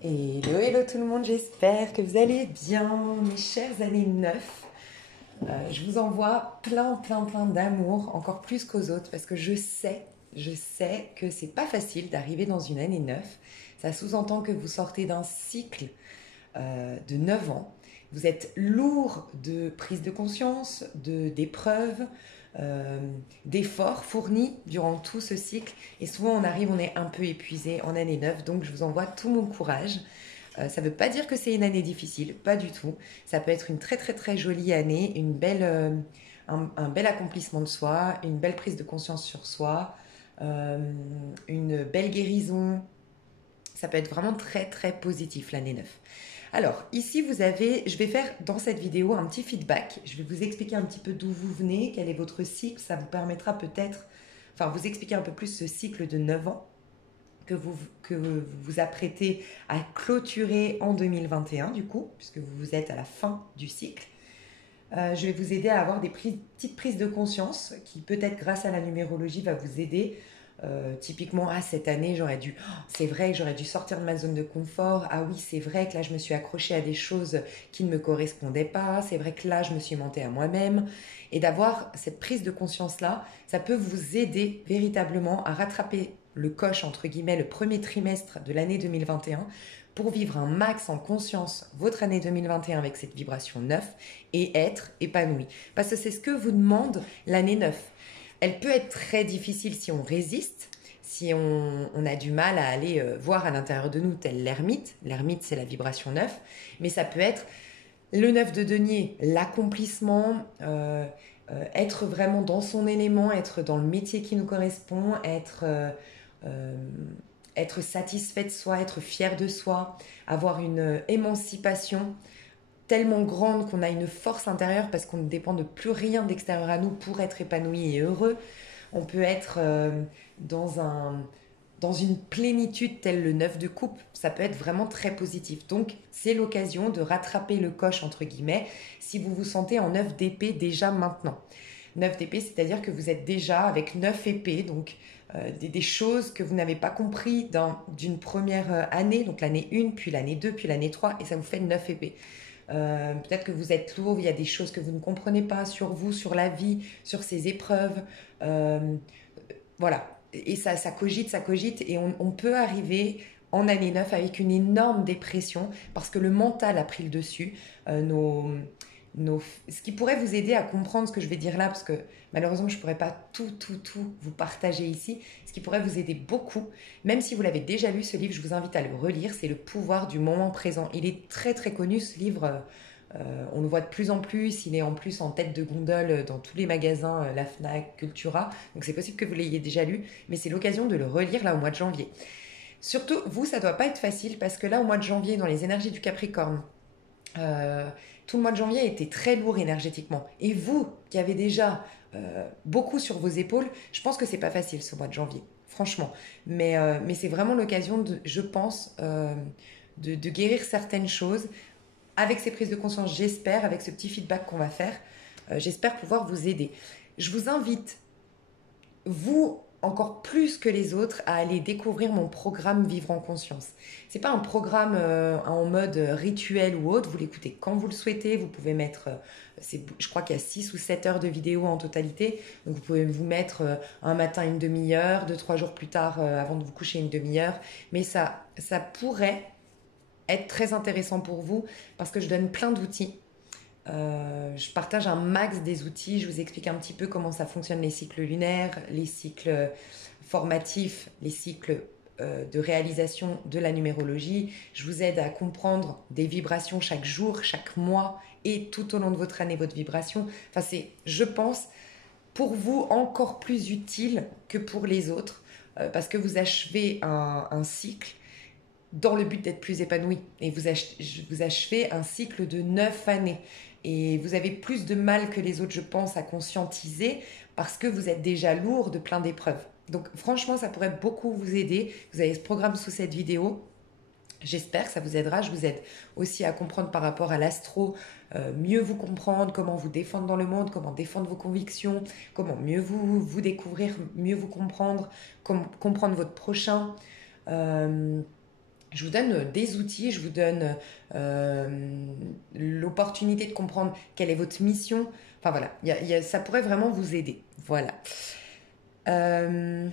Hello, hello tout le monde, j'espère que vous allez bien, mes chères années 9. Je vous envoie plein d'amour, encore plus qu'aux autres, parce que je sais que c'est pas facile d'arriver dans une année 9. Ça sous-entend que vous sortez d'un cycle de 9 ans. Vous êtes lourd de prise de conscience, d'épreuves, euh, d'efforts fournis durant tout ce cycle. Et souvent, on arrive, on est un peu épuisé en année 9. Donc, je vous envoie tout mon courage. Ça ne veut pas dire que c'est une année difficile, pas du tout. Ça peut être une très jolie année, un bel accomplissement de soi, une belle prise de conscience sur soi, euh, une belle guérison. Ça peut être vraiment très positif l'année 9. Alors, ici, je vais faire dans cette vidéo un petit feedback. Je vais vous expliquer un petit peu d'où vous venez, quel est votre cycle. Ça vous permettra peut-être, enfin, vous expliquer un peu plus ce cycle de 9 ans que vous vous apprêtez à clôturer en 2021, du coup, puisque vous êtes à la fin du cycle. Je vais vous aider à avoir des petites prises de conscience qui, peut-être grâce à la numérologie, va vous aider. Typiquement, cette année, c'est vrai que j'aurais dû sortir de ma zone de confort. Ah oui, c'est vrai que là, je me suis accrochée à des choses qui ne me correspondaient pas. C'est vrai que là, je me suis mentée à moi-même. Et d'avoir cette prise de conscience-là, ça peut vous aider véritablement à rattraper le coche, entre guillemets, le premier trimestre de l'année 2021 pour vivre un max en conscience votre année 2021 avec cette vibration 9 et être épanoui. Parce que c'est ce que vous demande l'année 9. Elle peut être très difficile si on résiste, si on a du mal à aller voir à l'intérieur de nous, tel l'ermite. L'ermite, c'est la vibration 9. Mais ça peut être le 9 de denier, l'accomplissement, être vraiment dans son élément, être dans le métier qui nous correspond, euh, être satisfait de soi, être fier de soi, avoir une émancipation tellement grande qu'on a une force intérieure parce qu'on ne dépend de plus rien d'extérieur à nous pour être épanoui et heureux. On peut être dans dans une plénitude telle le 9 de coupe, ça peut être vraiment très positif. Donc, c'est l'occasion de rattraper le coche, entre guillemets, si vous vous sentez en 9 d'épée déjà maintenant. 9 d'épée, c'est-à-dire que vous êtes déjà avec 9 épées, donc des choses que vous n'avez pas compris d'une première année, donc l'année 1, puis l'année 2, puis l'année 3, et ça vous fait 9 épées. Peut-être que vous êtes lourd, il y a des choses que vous ne comprenez pas sur vous, sur la vie, sur ces épreuves. Euh, voilà. Et ça cogite, et on peut arriver en année 9 avec une énorme dépression parce que le mental a pris le dessus. Euh, nos, ce qui pourrait vous aider à comprendre ce que je vais dire là, parce que malheureusement je ne pourrais pas tout vous partager ici, ce qui pourrait vous aider beaucoup, même si vous l'avez déjà lu ce livre, je vous invite à le relire, c'est Le pouvoir du moment présent. Il est très connu ce livre, on le voit de plus en plus, il est en plus en tête de gondole dans tous les magasins, la FNAC, Cultura, donc c'est possible que vous l'ayez déjà lu, mais c'est l'occasion de le relire là au mois de janvier. Surtout, vous, ça doit pas être facile parce que là, au mois de janvier, dans les énergies du Capricorne, euh, tout le mois de janvier a été très lourd énergétiquement. Et vous, qui avez déjà beaucoup sur vos épaules, je pense que c'est pas facile ce mois de janvier, franchement. Mais c'est vraiment l'occasion, je pense, de guérir certaines choses avec ces prises de conscience, j'espère, avec ce petit feedback qu'on va faire, j'espère pouvoir vous aider. Je vous invite, vous encore plus que les autres, à aller découvrir mon programme Vivre en conscience. C'est pas un programme en mode rituel ou autre, vous l'écoutez quand vous le souhaitez, vous pouvez mettre, je crois qu'il y a 6 ou 7 heures de vidéo en totalité, donc vous pouvez vous mettre un matin une demi-heure, 2, 3 jours plus tard avant de vous coucher une demi-heure, mais ça pourrait être très intéressant pour vous parce que je donne plein d'outils. Je partage un max des outils, je vous explique un petit peu comment ça fonctionne les cycles lunaires, les cycles formatifs, les cycles de réalisation de la numérologie. Je vous aide à comprendre des vibrations chaque jour, chaque mois et tout au long de votre année, votre vibration. Enfin, c'est, je pense, pour vous encore plus utile que pour les autres parce que vous achevez un cycle dans le but d'être plus épanoui. Et vous achevez un cycle de 9 années. Et vous avez plus de mal que les autres, je pense, à conscientiser parce que vous êtes déjà lourd de plein d'épreuves. Donc franchement, ça pourrait beaucoup vous aider. Vous avez ce programme sous cette vidéo. J'espère que ça vous aidera. Je vous aide aussi à comprendre par rapport à l'astro, mieux vous comprendre, comment vous défendre dans le monde, comment défendre vos convictions, comment mieux vous découvrir, mieux vous comprendre, comprendre votre prochain. Euh, Je vous donne des outils, je vous donne l'opportunité de comprendre quelle est votre mission. Enfin voilà, ça pourrait vraiment vous aider. Voilà. J'ai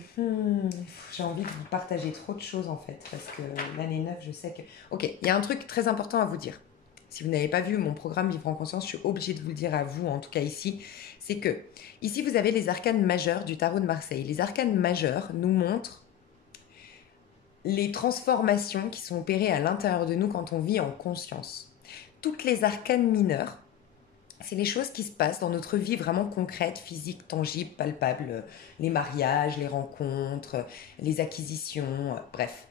envie de vous partager trop de choses en fait, parce que l'année 9, je sais que... Ok, il y a un truc très important à vous dire. Si vous n'avez pas vu mon programme Vivre en conscience, je suis obligée de vous le dire à vous, en tout cas ici, c'est que ici vous avez les arcanes majeurs du tarot de Marseille. Les arcanes majeurs nous montrent les transformations qui sont opérées à l'intérieur de nous quand on vit en conscience. Toutes les arcanes mineures, c'est les choses qui se passent dans notre vie vraiment concrète, physique, tangible, palpable. Les mariages, les rencontres, les acquisitions, bref.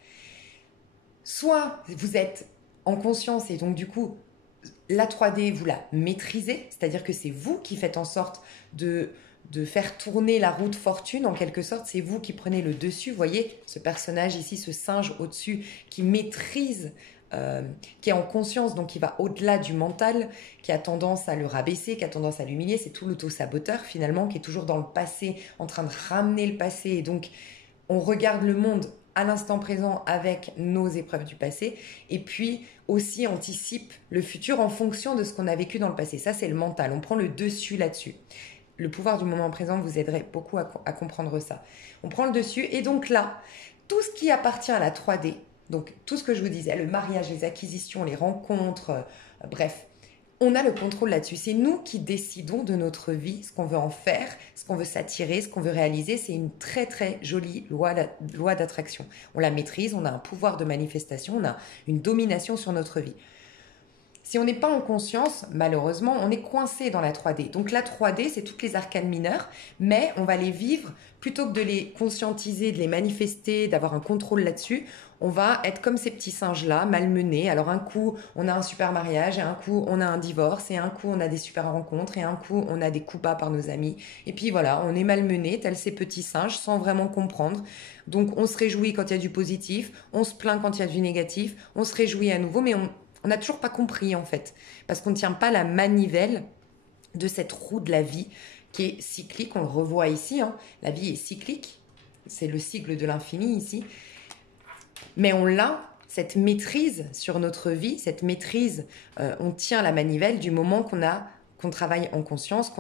Soit vous êtes en conscience et donc du coup, la 3D, vous la maîtrisez, c'est-à-dire que c'est vous qui faites en sorte de faire tourner la roue de fortune, en quelque sorte, c'est vous qui prenez le dessus. Vous voyez, ce personnage ici, ce singe au-dessus, qui maîtrise, qui est en conscience, donc qui va au-delà du mental, qui a tendance à le rabaisser, qui a tendance à l'humilier. C'est tout l'auto-saboteur, finalement, qui est toujours dans le passé, en train de ramener le passé. Et donc, on regarde le monde à l'instant présent avec nos épreuves du passé, et puis aussi anticipe le futur en fonction de ce qu'on a vécu dans le passé. Ça, c'est le mental. On prend le dessus là-dessus. Le pouvoir du moment présent vous aiderait beaucoup à comprendre ça. On prend le dessus et donc là, tout ce qui appartient à la 3D, donc tout ce que je vous disais, le mariage, les acquisitions, les rencontres, bref, on a le contrôle là-dessus. C'est nous qui décidons de notre vie, ce qu'on veut en faire, ce qu'on veut s'attirer, ce qu'on veut réaliser. C'est une très très jolie loi d'attraction. On la maîtrise, on a un pouvoir de manifestation, on a une domination sur notre vie. Si on n'est pas en conscience, malheureusement, on est coincé dans la 3D. Donc la 3D, c'est toutes les arcanes mineures, mais on va les vivre, plutôt que de les conscientiser, de les manifester, d'avoir un contrôle là-dessus, on va être comme ces petits singes-là, malmenés. Alors un coup, on a un super mariage, et un coup, on a un divorce, et un coup, on a des super rencontres, et un coup, on a des coups bas par nos amis. Et puis voilà, on est malmenés, tels ces petits singes, sans vraiment comprendre. Donc on se réjouit quand il y a du positif, on se plaint quand il y a du négatif, on se réjouit à nouveau, mais on n'a toujours pas compris en fait, parce qu'on ne tient pas la manivelle de cette roue de la vie qui est cyclique, on le revoit ici, hein. La vie est cyclique, c'est le cycle de l'infini ici, mais on l'a, cette maîtrise sur notre vie, cette maîtrise, on tient la manivelle du moment qu'on travaille en conscience,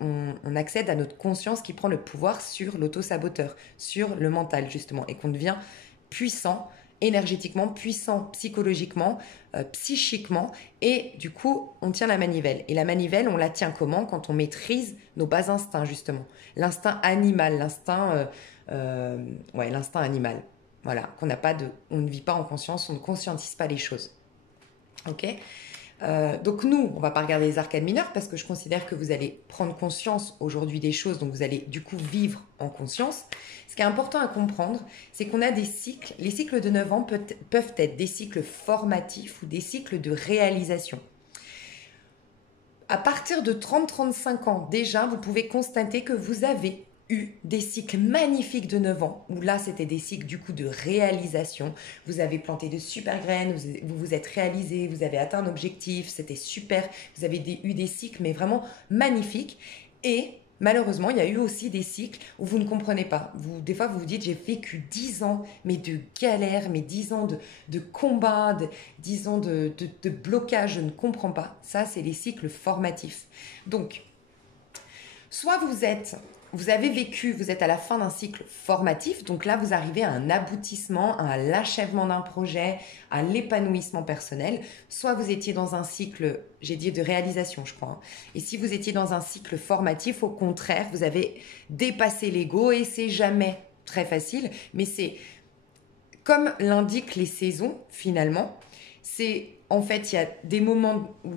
on accède à notre conscience qui prend le pouvoir sur l'auto-saboteur, sur le mental justement, et qu'on devient puissant énergétiquement, puissant psychologiquement, psychiquement, et du coup, on tient la manivelle. Et la manivelle, on la tient comment? Quand on maîtrise nos bas instincts, justement. L'instinct animal, l'instinct animal. Voilà, on ne vit pas en conscience, on ne conscientise pas les choses. Ok? Donc nous, on va pas regarder les arcanes mineures parce que je considère que vous allez prendre conscience aujourd'hui des choses, donc vous allez du coup vivre en conscience. Ce qui est important à comprendre, c'est qu'on a des cycles. Les cycles de 9 ans peuvent être des cycles formatifs ou des cycles de réalisation. À partir de 30-35 ans, déjà, vous pouvez constater que vous avez eu des cycles magnifiques de 9 ans, où là, c'était des cycles du coup de réalisation. Vous avez planté de super graines, vous vous êtes réalisé, vous avez atteint un objectif, c'était super. Vous avez eu des cycles, mais vraiment magnifiques. Et malheureusement, il y a eu aussi des cycles où vous ne comprenez pas. Des fois, vous vous dites, j'ai vécu 10 ans, mais de galères, mais 10 ans de combats, 10 ans de blocage, je ne comprends pas. Ça, c'est les cycles formatifs. Donc, soit vous avez vécu, vous êtes à la fin d'un cycle formatif, donc là vous arrivez à un aboutissement, à l'achèvement d'un projet, à l'épanouissement personnel, soit vous étiez dans un cycle, j'ai dit de réalisation je crois, hein. Et si vous étiez dans un cycle formatif, au contraire, vous avez dépassé l'ego et c'est jamais très facile, mais c'est comme l'indiquent les saisons finalement, c'est... En fait, il y a des moments où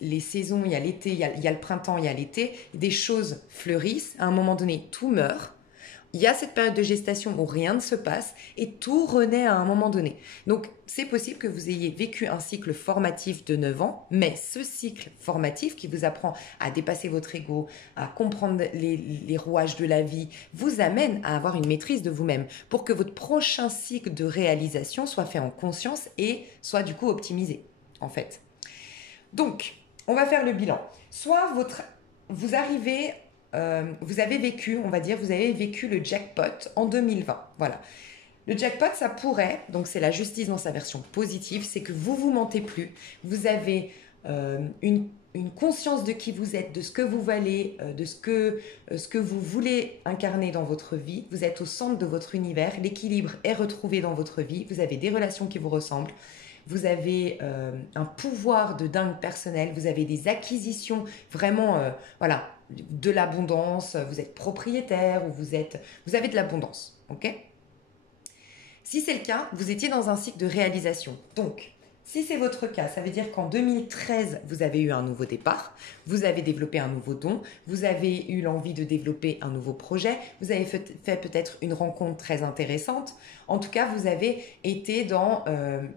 les saisons, il y a l'été, il y a le printemps, il y a l'été, des choses fleurissent, à un moment donné, tout meurt. Il y a cette période de gestation où rien ne se passe et tout renaît à un moment donné. Donc, c'est possible que vous ayez vécu un cycle formatif de 9 ans, mais ce cycle formatif qui vous apprend à dépasser votre ego, à comprendre les rouages de la vie, vous amène à avoir une maîtrise de vous-même pour que votre prochain cycle de réalisation soit fait en conscience et soit du coup optimisé, en fait. Donc, on va faire le bilan. Soit vous avez vécu, on va dire, vous avez vécu le jackpot en 2020. Voilà. Le jackpot, ça pourrait, donc c'est la justice dans sa version positive, c'est que vous mentez plus, vous avez une conscience de qui vous êtes, de ce que vous valez, de ce que vous voulez incarner dans votre vie. Vous êtes au centre de votre univers, l'équilibre est retrouvé dans votre vie, vous avez des relations qui vous ressemblent, vous avez un pouvoir de dingue personnel, vous avez des acquisitions vraiment, voilà, de l'abondance, vous êtes propriétaire ou vous avez de l'abondance, ok? Si c'est le cas, vous étiez dans un cycle de réalisation. Donc, si c'est votre cas, ça veut dire qu'en 2013, vous avez eu un nouveau départ, vous avez développé un nouveau don, vous avez eu l'envie de développer un nouveau projet, vous avez fait peut-être une rencontre très intéressante. En tout cas, vous avez été dans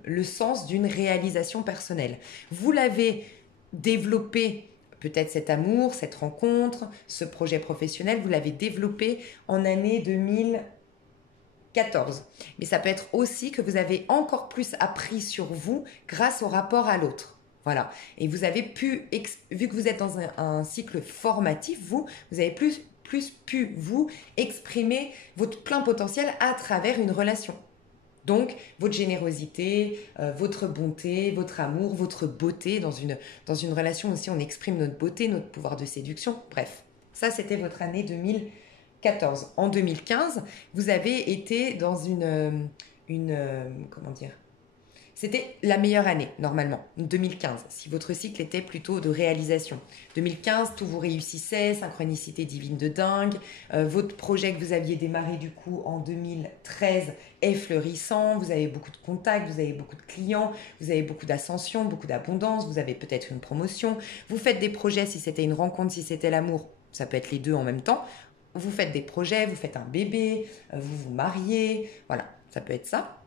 le sens d'une réalisation personnelle. Vous l'avez développé, peut-être cet amour, cette rencontre, ce projet professionnel, vous l'avez développé en année 2014. Mais ça peut être aussi que vous avez encore plus appris sur vous grâce au rapport à l'autre. Voilà. Et vous avez pu, vu que vous êtes dans un cycle formatif, vous avez plus pu vous exprimer votre plein potentiel à travers une relation. Donc, votre générosité, votre bonté, votre amour, votre beauté. Dans une relation aussi, on exprime notre beauté, notre pouvoir de séduction. Bref, ça, c'était votre année 2014. En 2015, vous avez été dans comment dire, c'était la meilleure année, normalement, 2015, si votre cycle était plutôt de réalisation. 2015, tout vous réussissait, synchronicité divine de dingue, votre projet que vous aviez démarré du coup en 2013 est fleurissant, vous avez beaucoup de contacts, vous avez beaucoup de clients, vous avez beaucoup d'ascension, beaucoup d'abondance, vous avez peut-être une promotion, vous faites des projets si c'était une rencontre, si c'était l'amour, ça peut être les deux en même temps, vous faites des projets, vous faites un bébé, vous vous mariez, voilà, ça peut être ça.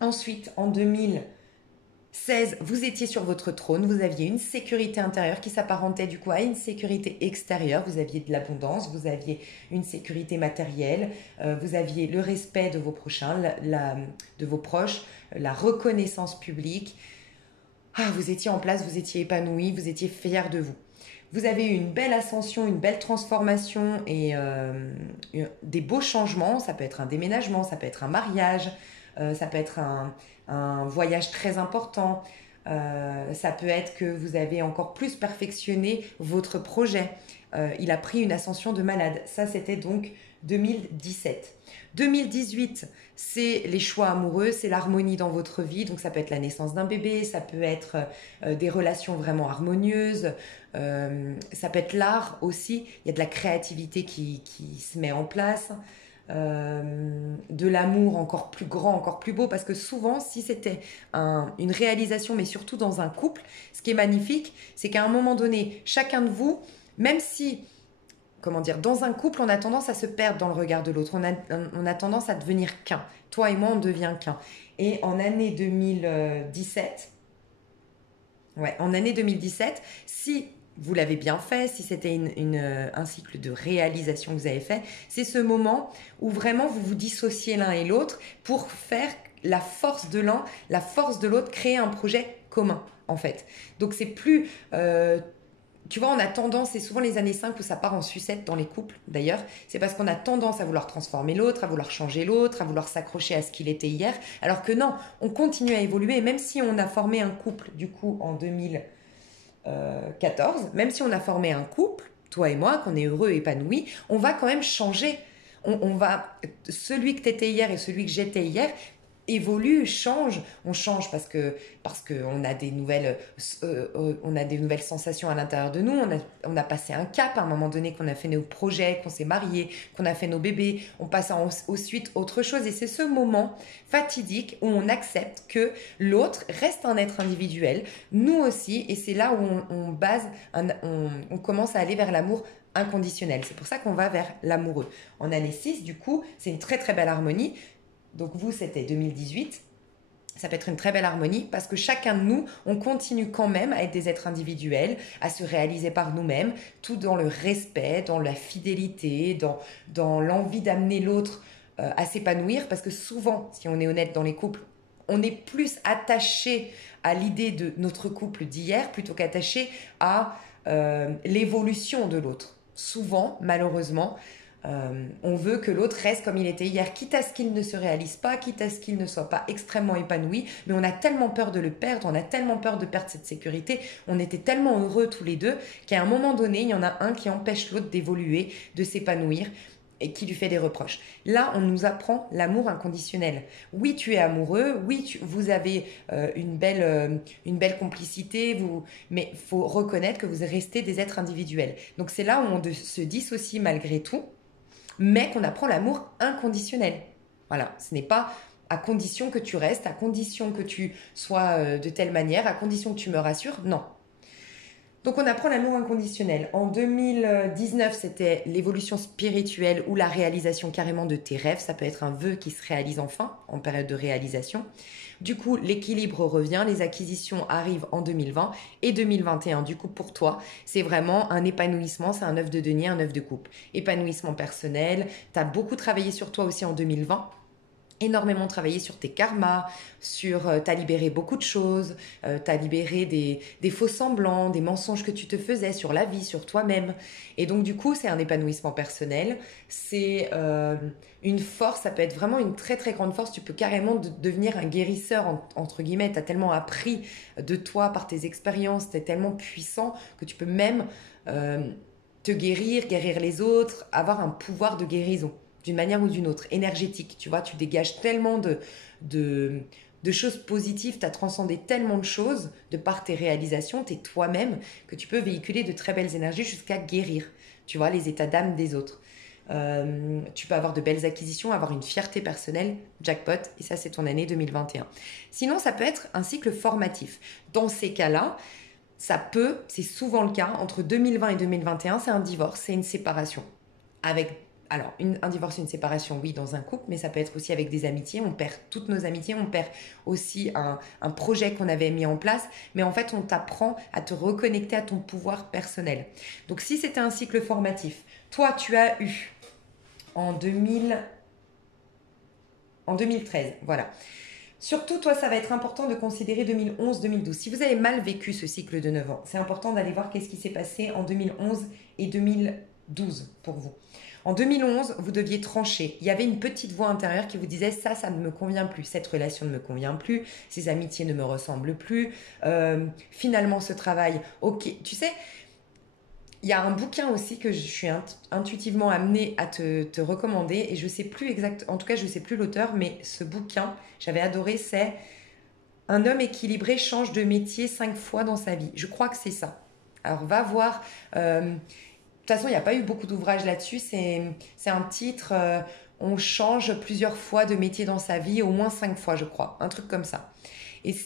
Ensuite, en 2016, vous étiez sur votre trône, vous aviez une sécurité intérieure qui s'apparentait du coup à une sécurité extérieure, vous aviez de l'abondance, vous aviez une sécurité matérielle, vous aviez le respect de vos prochains, de vos proches, la reconnaissance publique. Vous étiez en place, vous étiez épanoui, vous étiez fier de vous. Vous avez eu une belle ascension, une belle transformation et des beaux changements. Ça peut être un déménagement, ça peut être un mariage, ça peut être un voyage très important. Ça peut être que vous avez encore plus perfectionné votre projet. Il a pris une ascension de malade. Ça, c'était donc 2017. 2018, c'est les choix amoureux, c'est l'harmonie dans votre vie. Donc ça peut être la naissance d'un bébé, ça peut être des relations vraiment harmonieuses, ça peut être l'art aussi. Il y a de la créativité qui se met en place. De l'amour encore plus grand, encore plus beau, parce que souvent, si c'était une réalisation, mais surtout dans un couple, ce qui est magnifique, c'est qu'à un moment donné, chacun de vous, même si, comment dire, dans un couple, on a tendance à se perdre dans le regard de l'autre, on a tendance à devenir qu'un. Toi et moi, on devient qu'un. Et en année 2017, si vous l'avez bien fait, si c'était un cycle de réalisation que vous avez fait, c'est ce moment où vraiment vous vous dissociez l'un et l'autre pour faire la force de l'un, la force de l'autre, créer un projet commun en fait. Donc c'est plus... tu vois, on a tendance, c'est souvent les années 5 où ça part en sucette dans les couples d'ailleurs, c'est parce qu'on a tendance à vouloir transformer l'autre, à vouloir changer l'autre, à vouloir s'accrocher à ce qu'il était hier, alors que non, on continue à évoluer, et même si on a formé un couple du coup en 2014, même si on a formé un couple, toi et moi, qu'on est heureux et épanoui, on va quand même changer. Celui que tu étais hier et celui que j'étais hier évolue, change. On change parce que on a des nouvelles sensations à l'intérieur de nous. On a passé un cap à un moment donné, qu'on a fait nos projets, qu'on s'est marié, qu'on a fait nos bébés. On passe ensuite autre chose, et c'est ce moment fatidique où on accepte que l'autre reste un être individuel, nous aussi, et c'est là où on commence à aller vers l'amour inconditionnel. C'est pour ça qu'on va vers l'amoureux. En année 6, du coup, c'est une très très belle harmonie. Donc vous, c'était 2018. Ça peut être une très belle harmonie parce que chacun de nous, on continue quand même à être des êtres individuels, à se réaliser par nous-mêmes, tout dans le respect, dans la fidélité, dans l'envie d'amener l'autre à s'épanouir. Parce que souvent, si on est honnête dans les couples, on est plus attaché à l'idée de notre couple d'hier plutôt qu'attaché à l'évolution de l'autre. Souvent, malheureusement, On veut que l'autre reste comme il était hier, quitte à ce qu'il ne se réalise pas, quitte à ce qu'il ne soit pas extrêmement épanoui, mais on a tellement peur de le perdre, on a tellement peur de perdre cette sécurité, on était tellement heureux tous les deux qu'à un moment donné, il y en a un qui empêche l'autre d'évoluer, de s'épanouir et qui lui fait des reproches. Là, on nous apprend l'amour inconditionnel. Oui, tu es amoureux, oui, vous avez une belle complicité, mais il faut reconnaître que vous restez des êtres individuels. Donc c'est là où on se dissocie malgré tout, mais qu'on apprend l'amour inconditionnel. Voilà, ce n'est pas à condition que tu restes, à condition que tu sois de telle manière, à condition que tu me rassures, non. Donc on apprend l'amour inconditionnel. En 2019, c'était l'évolution spirituelle ou la réalisation carrément de tes rêves. Ça peut être un vœu qui se réalise enfin, en période de réalisation. Du coup, l'équilibre revient, les acquisitions arrivent en 2020 et 2021. Du coup, pour toi, c'est vraiment un épanouissement, c'est un œuf de denier, un œuf de coupe. Épanouissement personnel, tu as beaucoup travaillé sur toi aussi en 2020. Énormément travaillé sur tes karmas, t'as libéré beaucoup de choses, t'as libéré des faux semblants, des mensonges que tu te faisais sur la vie, sur toi-même. Et donc du coup, c'est un épanouissement personnel, c'est une force, ça peut être vraiment une très très grande force. Tu peux carrément devenir un guérisseur, entre guillemets. T'as tellement appris de toi par tes expériences, t'es tellement puissant que tu peux même te guérir les autres, avoir un pouvoir de guérison d'une manière ou d'une autre, énergétique. Tu vois, tu dégages tellement de choses positives, tu as transcendé tellement de choses de par tes réalisations, tu es toi-même, que tu peux véhiculer de très belles énergies jusqu'à guérir, tu vois, les états d'âme des autres. Tu peux avoir de belles acquisitions, avoir une fierté personnelle, jackpot, et ça c'est ton année 2021. Sinon, ça peut être un cycle formatif. Dans ces cas-là, c'est souvent le cas, entre 2020 et 2021, c'est un divorce, c'est une séparation. Alors, un divorce, une séparation, oui, dans un couple, mais ça peut être aussi avec des amitiés. On perd toutes nos amitiés, on perd aussi un projet qu'on avait mis en place, mais en fait, on t'apprend à te reconnecter à ton pouvoir personnel. Donc, si c'était un cycle formatif, toi, tu as eu en 2013, voilà. Surtout, toi, ça va être important de considérer 2011-2012. Si vous avez mal vécu ce cycle de 9 ans, c'est important d'aller voir qu'est-ce qui s'est passé en 2011 et 2012 pour vous. En 2011, vous deviez trancher. Il y avait une petite voix intérieure qui vous disait ça ne me convient plus, cette relation ne me convient plus, ces amitiés ne me ressemblent plus, finalement ce travail, ok. Tu sais, il y a un bouquin aussi que je suis intuitivement amenée à te recommander et je sais plus exact, en tout cas je sais plus l'auteur, mais ce bouquin, j'avais adoré, c'est Un homme équilibré change de métier 5 fois dans sa vie. Je crois que c'est ça. Alors va voir. De toute façon, il n'y a pas eu beaucoup d'ouvrages là-dessus. C'est un titre. On change plusieurs fois de métier dans sa vie, au moins 5 fois, je crois. Un truc comme ça.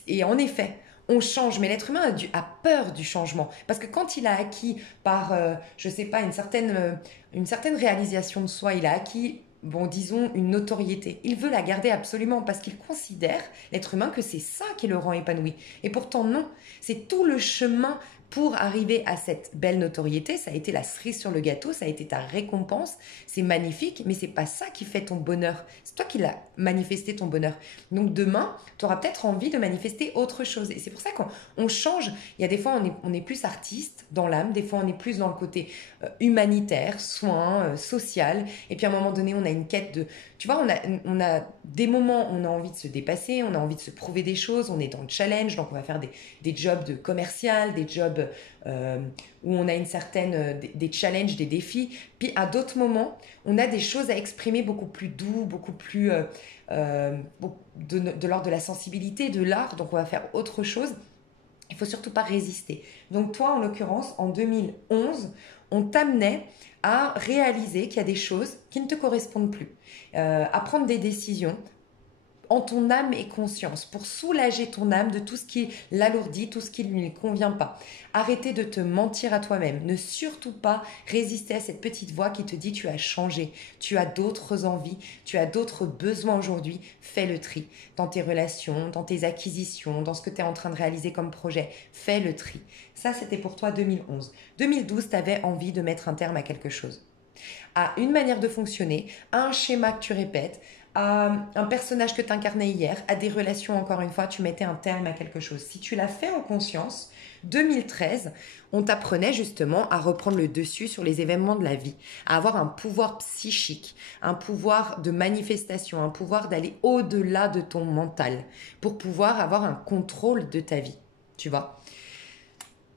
Et en effet, on change, mais l'être humain a peur du changement. Parce que quand il a acquis par, je sais pas, une certaine réalisation de soi, il a acquis, bon, disons, une notoriété. Il veut la garder absolument parce qu'il considère, l'être humain, que c'est ça qui le rend épanoui. Et pourtant, non. C'est tout le chemin pour arriver à cette belle notoriété. Ça a été la cerise sur le gâteau, ça a été ta récompense. C'est magnifique, mais c'est pas ça qui fait ton bonheur. C'est toi qui l'as manifesté ton bonheur. Donc demain, tu auras peut-être envie de manifester autre chose. Et c'est pour ça qu'on change. Il y a des fois, on est plus artiste dans l'âme, des fois, on est plus dans le côté humanitaire, soin, social. Et puis à un moment donné, on a une quête de... Tu vois, on a des moments où on a envie de se dépasser, on a envie de se prouver des choses, on est dans le challenge, donc on va faire des jobs de commercial, des jobs où on a une certaine... des challenges, des défis. Puis à d'autres moments, on a des choses à exprimer beaucoup plus doux, beaucoup plus... de l'ordre de la sensibilité, de l'art, donc on va faire autre chose. Il faut surtout pas résister. Donc toi, en l'occurrence, en 2011, on t'amenait à réaliser qu'il y a des choses qui ne te correspondent plus, à prendre des décisions en ton âme et conscience, pour soulager ton âme de tout ce qui l'alourdit, tout ce qui ne lui convient pas. Arrêtez de te mentir à toi-même. Ne surtout pas résister à cette petite voix qui te dit tu as changé, tu as d'autres envies, tu as d'autres besoins aujourd'hui. Fais le tri dans tes relations, dans tes acquisitions, dans ce que tu es en train de réaliser comme projet. Fais le tri. Ça, c'était pour toi 2011. 2012, tu avais envie de mettre un terme à quelque chose, à une manière de fonctionner, à un schéma que tu répètes, à un personnage que tu incarnais hier, à des relations, encore une fois, tu mettais un terme à quelque chose. Si tu l'as fait en conscience, 2013, on t'apprenait justement à reprendre le dessus sur les événements de la vie, à avoir un pouvoir psychique, un pouvoir de manifestation, un pouvoir d'aller au-delà de ton mental pour pouvoir avoir un contrôle de ta vie, tu vois.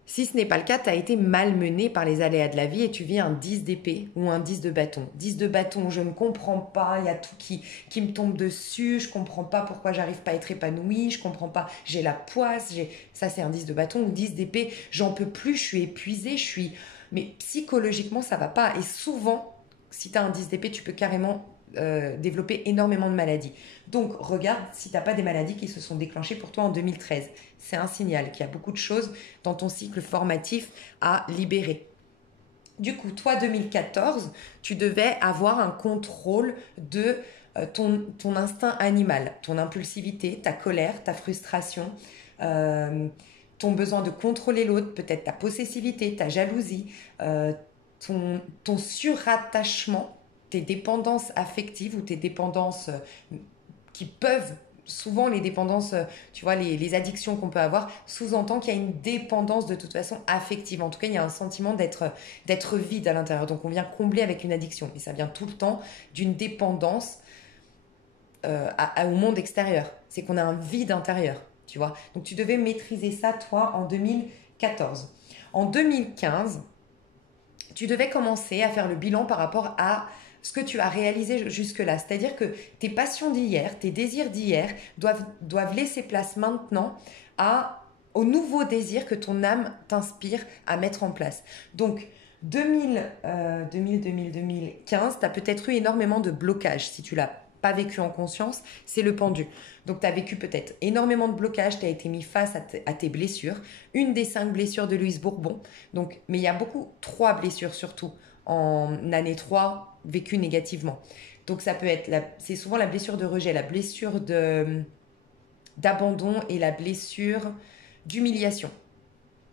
Si ce n'est pas le cas, tu as été malmené par les aléas de la vie et tu vis un 10 d'épée ou un 10 de bâton. 10 de bâton, je ne comprends pas, il y a tout qui me tombe dessus, je comprends pas pourquoi j'arrive pas à être épanouie, je comprends pas, j'ai la poisse, ça c'est un 10 de bâton. Ou 10 d'épée, j'en peux plus, je suis épuisée, mais psychologiquement ça va pas. Et souvent, si tu as un 10 d'épée, tu peux carrément développer énormément de maladies. Donc regarde si tu n'as pas des maladies qui se sont déclenchées pour toi en 2013. C'est un signal qu'il y a beaucoup de choses dans ton cycle formatif à libérer. Du coup, toi, 2014, tu devais avoir un contrôle de ton instinct animal, ton impulsivité, ta colère, ta frustration, ton besoin de contrôler l'autre, peut-être ta possessivité, ta jalousie, ton surattachement, tes dépendances affectives ou tes dépendances qui peuvent souvent les dépendances, tu vois, les addictions qu'on peut avoir, sous-entend qu'il y a une dépendance de toute façon affective. En tout cas, il y a un sentiment d'être vide à l'intérieur. Donc, on vient combler avec une addiction. Et ça vient tout le temps d'une dépendance au monde extérieur. C'est qu'on a un vide intérieur, tu vois. Donc, tu devais maîtriser ça, toi, en 2014. En 2015, tu devais commencer à faire le bilan par rapport à ce que tu as réalisé jusque-là. C'est-à-dire que tes passions d'hier, tes désirs d'hier doivent laisser place maintenant aux nouveaux désirs que ton âme t'inspire à mettre en place. Donc, 2015, tu as peut-être eu énormément de blocages. Si tu l'as pas vécu en conscience, c'est le pendu. Donc, tu as vécu peut-être énormément de blocages, tu as été mis face à tes blessures. Une des 5 blessures de Louise Bourbon. Donc, mais il y a 3 blessures surtout en année 3 vécues négativement. Donc, ça peut être, c'est souvent la blessure de rejet, la blessure d'abandon et la blessure d'humiliation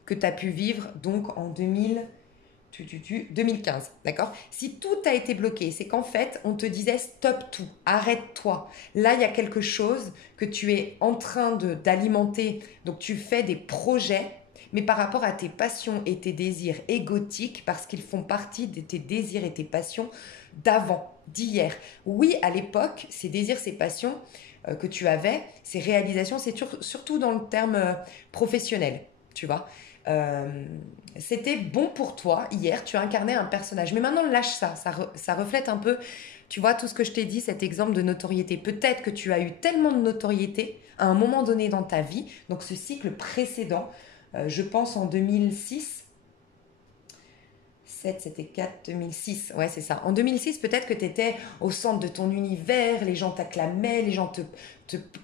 que tu as pu vivre donc en 2015, d'accord? Si tout a été bloqué, c'est qu'en fait, on te disait stop tout, arrête-toi. Là, il y a quelque chose que tu es en train d'alimenter. Donc, tu fais des projets, mais par rapport à tes passions et tes désirs égotiques, parce qu'ils font partie de tes désirs et tes passions d'avant, d'hier. Oui, à l'époque, ces désirs, ces passions que tu avais, ces réalisations, c'est surtout dans le terme professionnel, tu vois. C'était bon pour toi hier, tu incarnais un personnage. Mais maintenant, lâche ça. Ça reflète un peu, tu vois, tout ce que je t'ai dit, cet exemple de notoriété. Peut-être que tu as eu tellement de notoriété à un moment donné dans ta vie, donc ce cycle précédent, je pense en 2006. 7, c'était 4, 2006. Ouais, c'est ça. En 2006, peut-être que tu étais au centre de ton univers, les gens t'acclamaient, les gens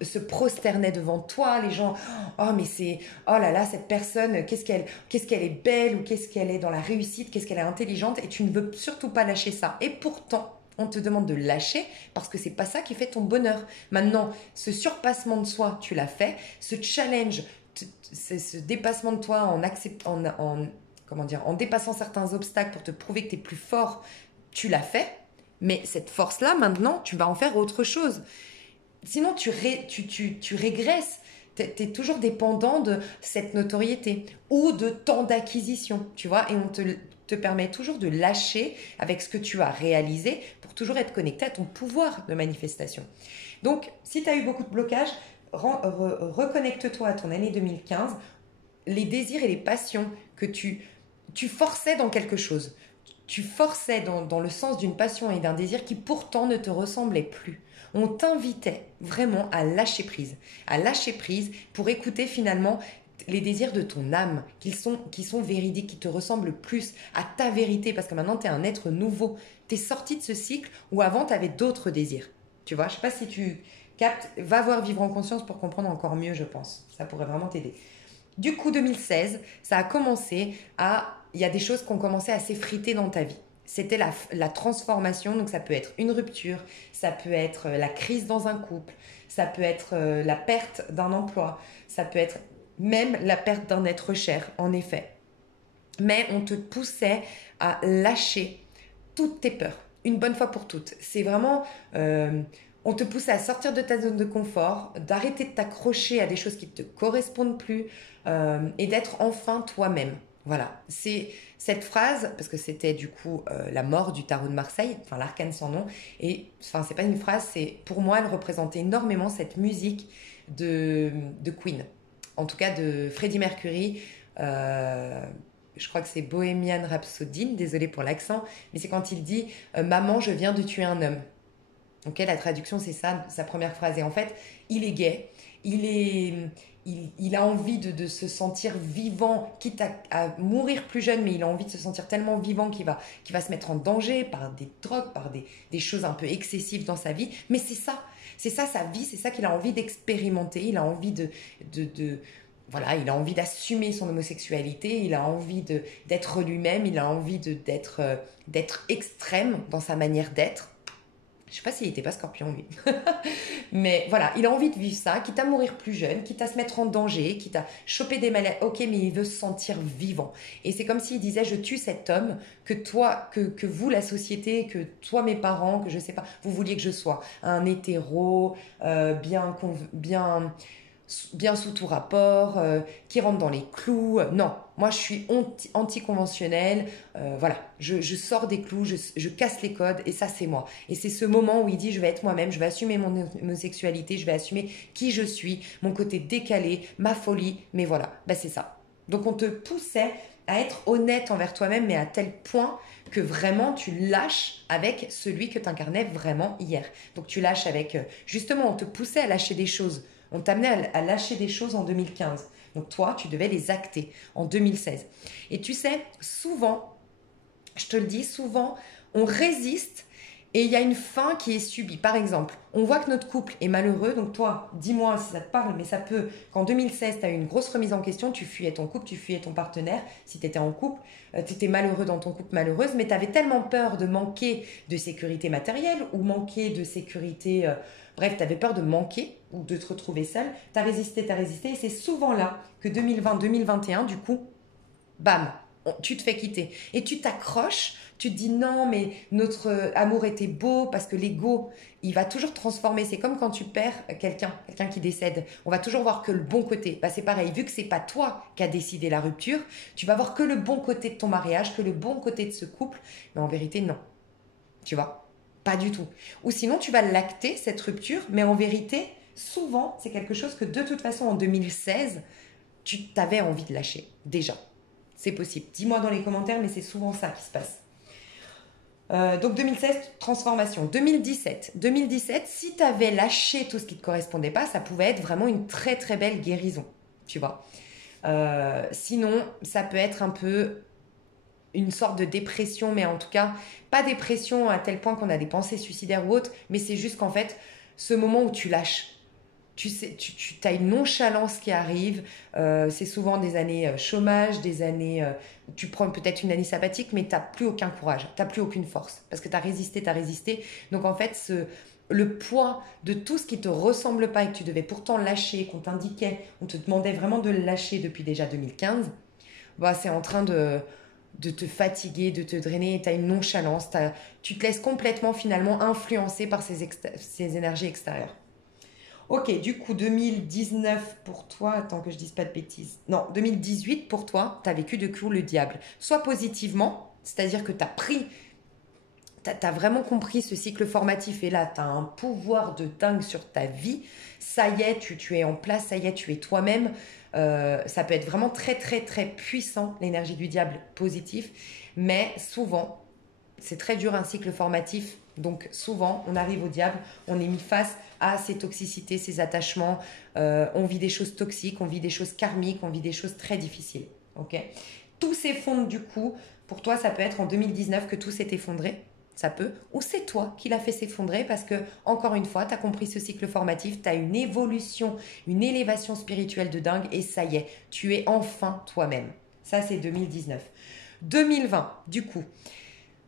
se prosternaient devant toi, les gens, oh mais oh là là, cette personne, qu'est-ce qu'elle est belle, ou qu'est-ce qu'elle est dans la réussite, qu'est-ce qu'elle est intelligente, et tu ne veux surtout pas lâcher ça. Et pourtant, on te demande de lâcher parce que c'est pas ça qui fait ton bonheur. Maintenant, ce surpassement de soi, tu l'as fait, ce challenge, ce dépassement de toi en dépassant certains obstacles pour te prouver que tu es plus fort, tu l'as fait. Mais cette force-là, maintenant, tu vas en faire autre chose. Sinon, tu régresses. Tu es toujours dépendant de cette notoriété ou de temps d'acquisition, tu vois. Et on te permet toujours de lâcher avec ce que tu as réalisé pour toujours être connecté à ton pouvoir de manifestation. Donc, si tu as eu beaucoup de blocages, reconnecte-toi à ton année 2015, les désirs et les passions que tu forçais dans quelque chose. Tu forçais dans le sens d'une passion et d'un désir qui pourtant ne te ressemblait plus. On t'invitait vraiment à lâcher prise pour écouter finalement les désirs de ton âme, qui sont véridiques, qui te ressemblent plus à ta vérité, parce que maintenant tu es un être nouveau. Tu es sorti de ce cycle où avant tu avais d'autres désirs. Tu vois, je ne sais pas si tu captes, va voir Vivre en conscience pour comprendre encore mieux, je pense. Ça pourrait vraiment t'aider. Du coup, 2016, ça a commencé il y a des choses qui ont commencé à s'effriter dans ta vie. C'était la transformation, donc ça peut être une rupture, ça peut être la crise dans un couple, ça peut être la perte d'un emploi, ça peut être même la perte d'un être cher, en effet. Mais on te poussait à lâcher toutes tes peurs, une bonne fois pour toutes. C'est vraiment On te pousse à sortir de ta zone de confort, d'arrêter de t'accrocher à des choses qui ne te correspondent plus et d'être enfin toi-même. Voilà, c'est cette phrase, parce que c'était du coup la mort du tarot de Marseille, enfin l'arcane sans nom, et enfin c'est pas une phrase, c'est pour moi elle représentait énormément cette musique de Queen, en tout cas de Freddie Mercury. Je crois que c'est Bohemian Rhapsody, désolé pour l'accent, mais c'est quand il dit Maman, je viens de tuer un homme. Ok, la traduction, c'est ça, sa première phrase. Et en fait, il est gay, il a envie de se sentir vivant, quitte à mourir plus jeune, mais il a envie de se sentir tellement vivant qu'il va se mettre en danger par des drogues, par des choses un peu excessives dans sa vie. Mais c'est ça sa vie, c'est ça qu'il a envie d'expérimenter. Il a envie voilà, il a envie d'assumer son homosexualité, il a envie d'être lui-même, il a envie d'être extrême dans sa manière d'être. Je sais pas s'il n'était pas scorpion, lui. Mais voilà, il a envie de vivre ça, quitte à mourir plus jeune, quitte à se mettre en danger, quitte à choper des maladies. Ok, mais il veut se sentir vivant. Et c'est comme s'il disait, je tue cet homme que toi, que vous, la société, que toi, mes parents, que je sais pas, vous vouliez que je sois. Un hétéro, bien sous tout rapport, qui rentre dans les clous. Non, moi je suis anticonventionnelle. Voilà, je sors des clous, je casse les codes et ça c'est moi. Et c'est ce moment où il dit je vais être moi-même, je vais assumer mon homosexualité, je vais assumer qui je suis, mon côté décalé, ma folie. Mais voilà, bah c'est ça. Donc on te poussait à être honnête envers toi-même, mais à tel point que vraiment tu lâches avec celui que tu incarnais vraiment hier. Donc tu lâches avec, justement, on te poussait à lâcher des choses. On t'amenait à lâcher des choses en 2015. Donc toi, tu devais les acter en 2016. Et tu sais, souvent, je te le dis, souvent, on résiste et il y a une fin qui est subie. Par exemple, on voit que notre couple est malheureux. Donc toi, dis-moi si ça te parle, mais ça peut qu'en 2016, tu as eu une grosse remise en question, tu fuyais ton couple, tu fuyais ton partenaire. Si tu étais en couple, tu étais malheureux dans ton couple, malheureuse, mais tu avais tellement peur de manquer de sécurité matérielle ou manquer de sécurité... Bref, tu avais peur de manquer ou de te retrouver seule. Tu as résisté. Et c'est souvent là que 2020-2021, du coup, bam, tu te fais quitter. Et tu t'accroches, tu te dis non, mais notre amour était beau parce que l'ego, il va toujours transformer. C'est comme quand tu perds quelqu'un qui décède. On va toujours voir que le bon côté. Bah, c'est pareil, vu que c'est pas toi qui as décidé la rupture, tu vas voir que le bon côté de ton mariage, que le bon côté de ce couple. Mais en vérité, non. Tu vois ? Pas du tout. Ou sinon, tu vas l'acter, cette rupture, mais en vérité, souvent, c'est quelque chose que de toute façon, en 2016, tu t'avais envie de lâcher. Déjà. C'est possible. Dis-moi dans les commentaires, mais c'est souvent ça qui se passe. Donc 2016, transformation. 2017, si tu avais lâché tout ce qui ne te correspondait pas, ça pouvait être vraiment une très très belle guérison. Tu vois. Sinon, ça peut être un peu une sorte de dépression, mais en tout cas, pas dépression à tel point qu'on a des pensées suicidaires ou autres, mais c'est juste qu'en fait, ce moment où tu lâches, tu sais, tu as une nonchalance qui arrive, c'est souvent des années chômage, des années, tu prends peut-être une année sabbatique, mais tu n'as plus aucun courage, tu n'as plus aucune force, parce que tu as résisté. Donc en fait, le poids de tout ce qui ne te ressemble pas et que tu devais pourtant lâcher, qu'on t'indiquait, on te demandait vraiment de le lâcher depuis déjà 2015, bah, c'est en train de te fatiguer, de te drainer, tu as une nonchalance, tu te laisses complètement finalement influencer par ces énergies extérieures. Ok, du coup 2019 pour toi, attends que je dise pas de bêtises, non 2018 pour toi, tu as vécu de coup le diable, soit positivement, c'est-à-dire que tu as vraiment compris ce cycle formatif et là tu as un pouvoir de dingue sur ta vie, ça y est, tu es en place, ça y est, tu es toi-même. Ça peut être vraiment très très très puissant, l'énergie du diable positif, mais souvent c'est très dur un cycle formatif, donc souvent on arrive au diable, on est mis face à ces toxicités, ces attachements, on vit des choses toxiques, on vit des choses karmiques, on vit des choses très difficiles. Ok, tout s'effondre du coup. Pour toi ça peut être en 2019 que tout s'est effondré, ça peut, ou c'est toi qui l'as fait s'effondrer parce que, encore une fois, tu as compris ce cycle formatif, tu as une évolution, une élévation spirituelle de dingue et ça y est, tu es enfin toi-même. Ça, c'est 2019. 2020, du coup,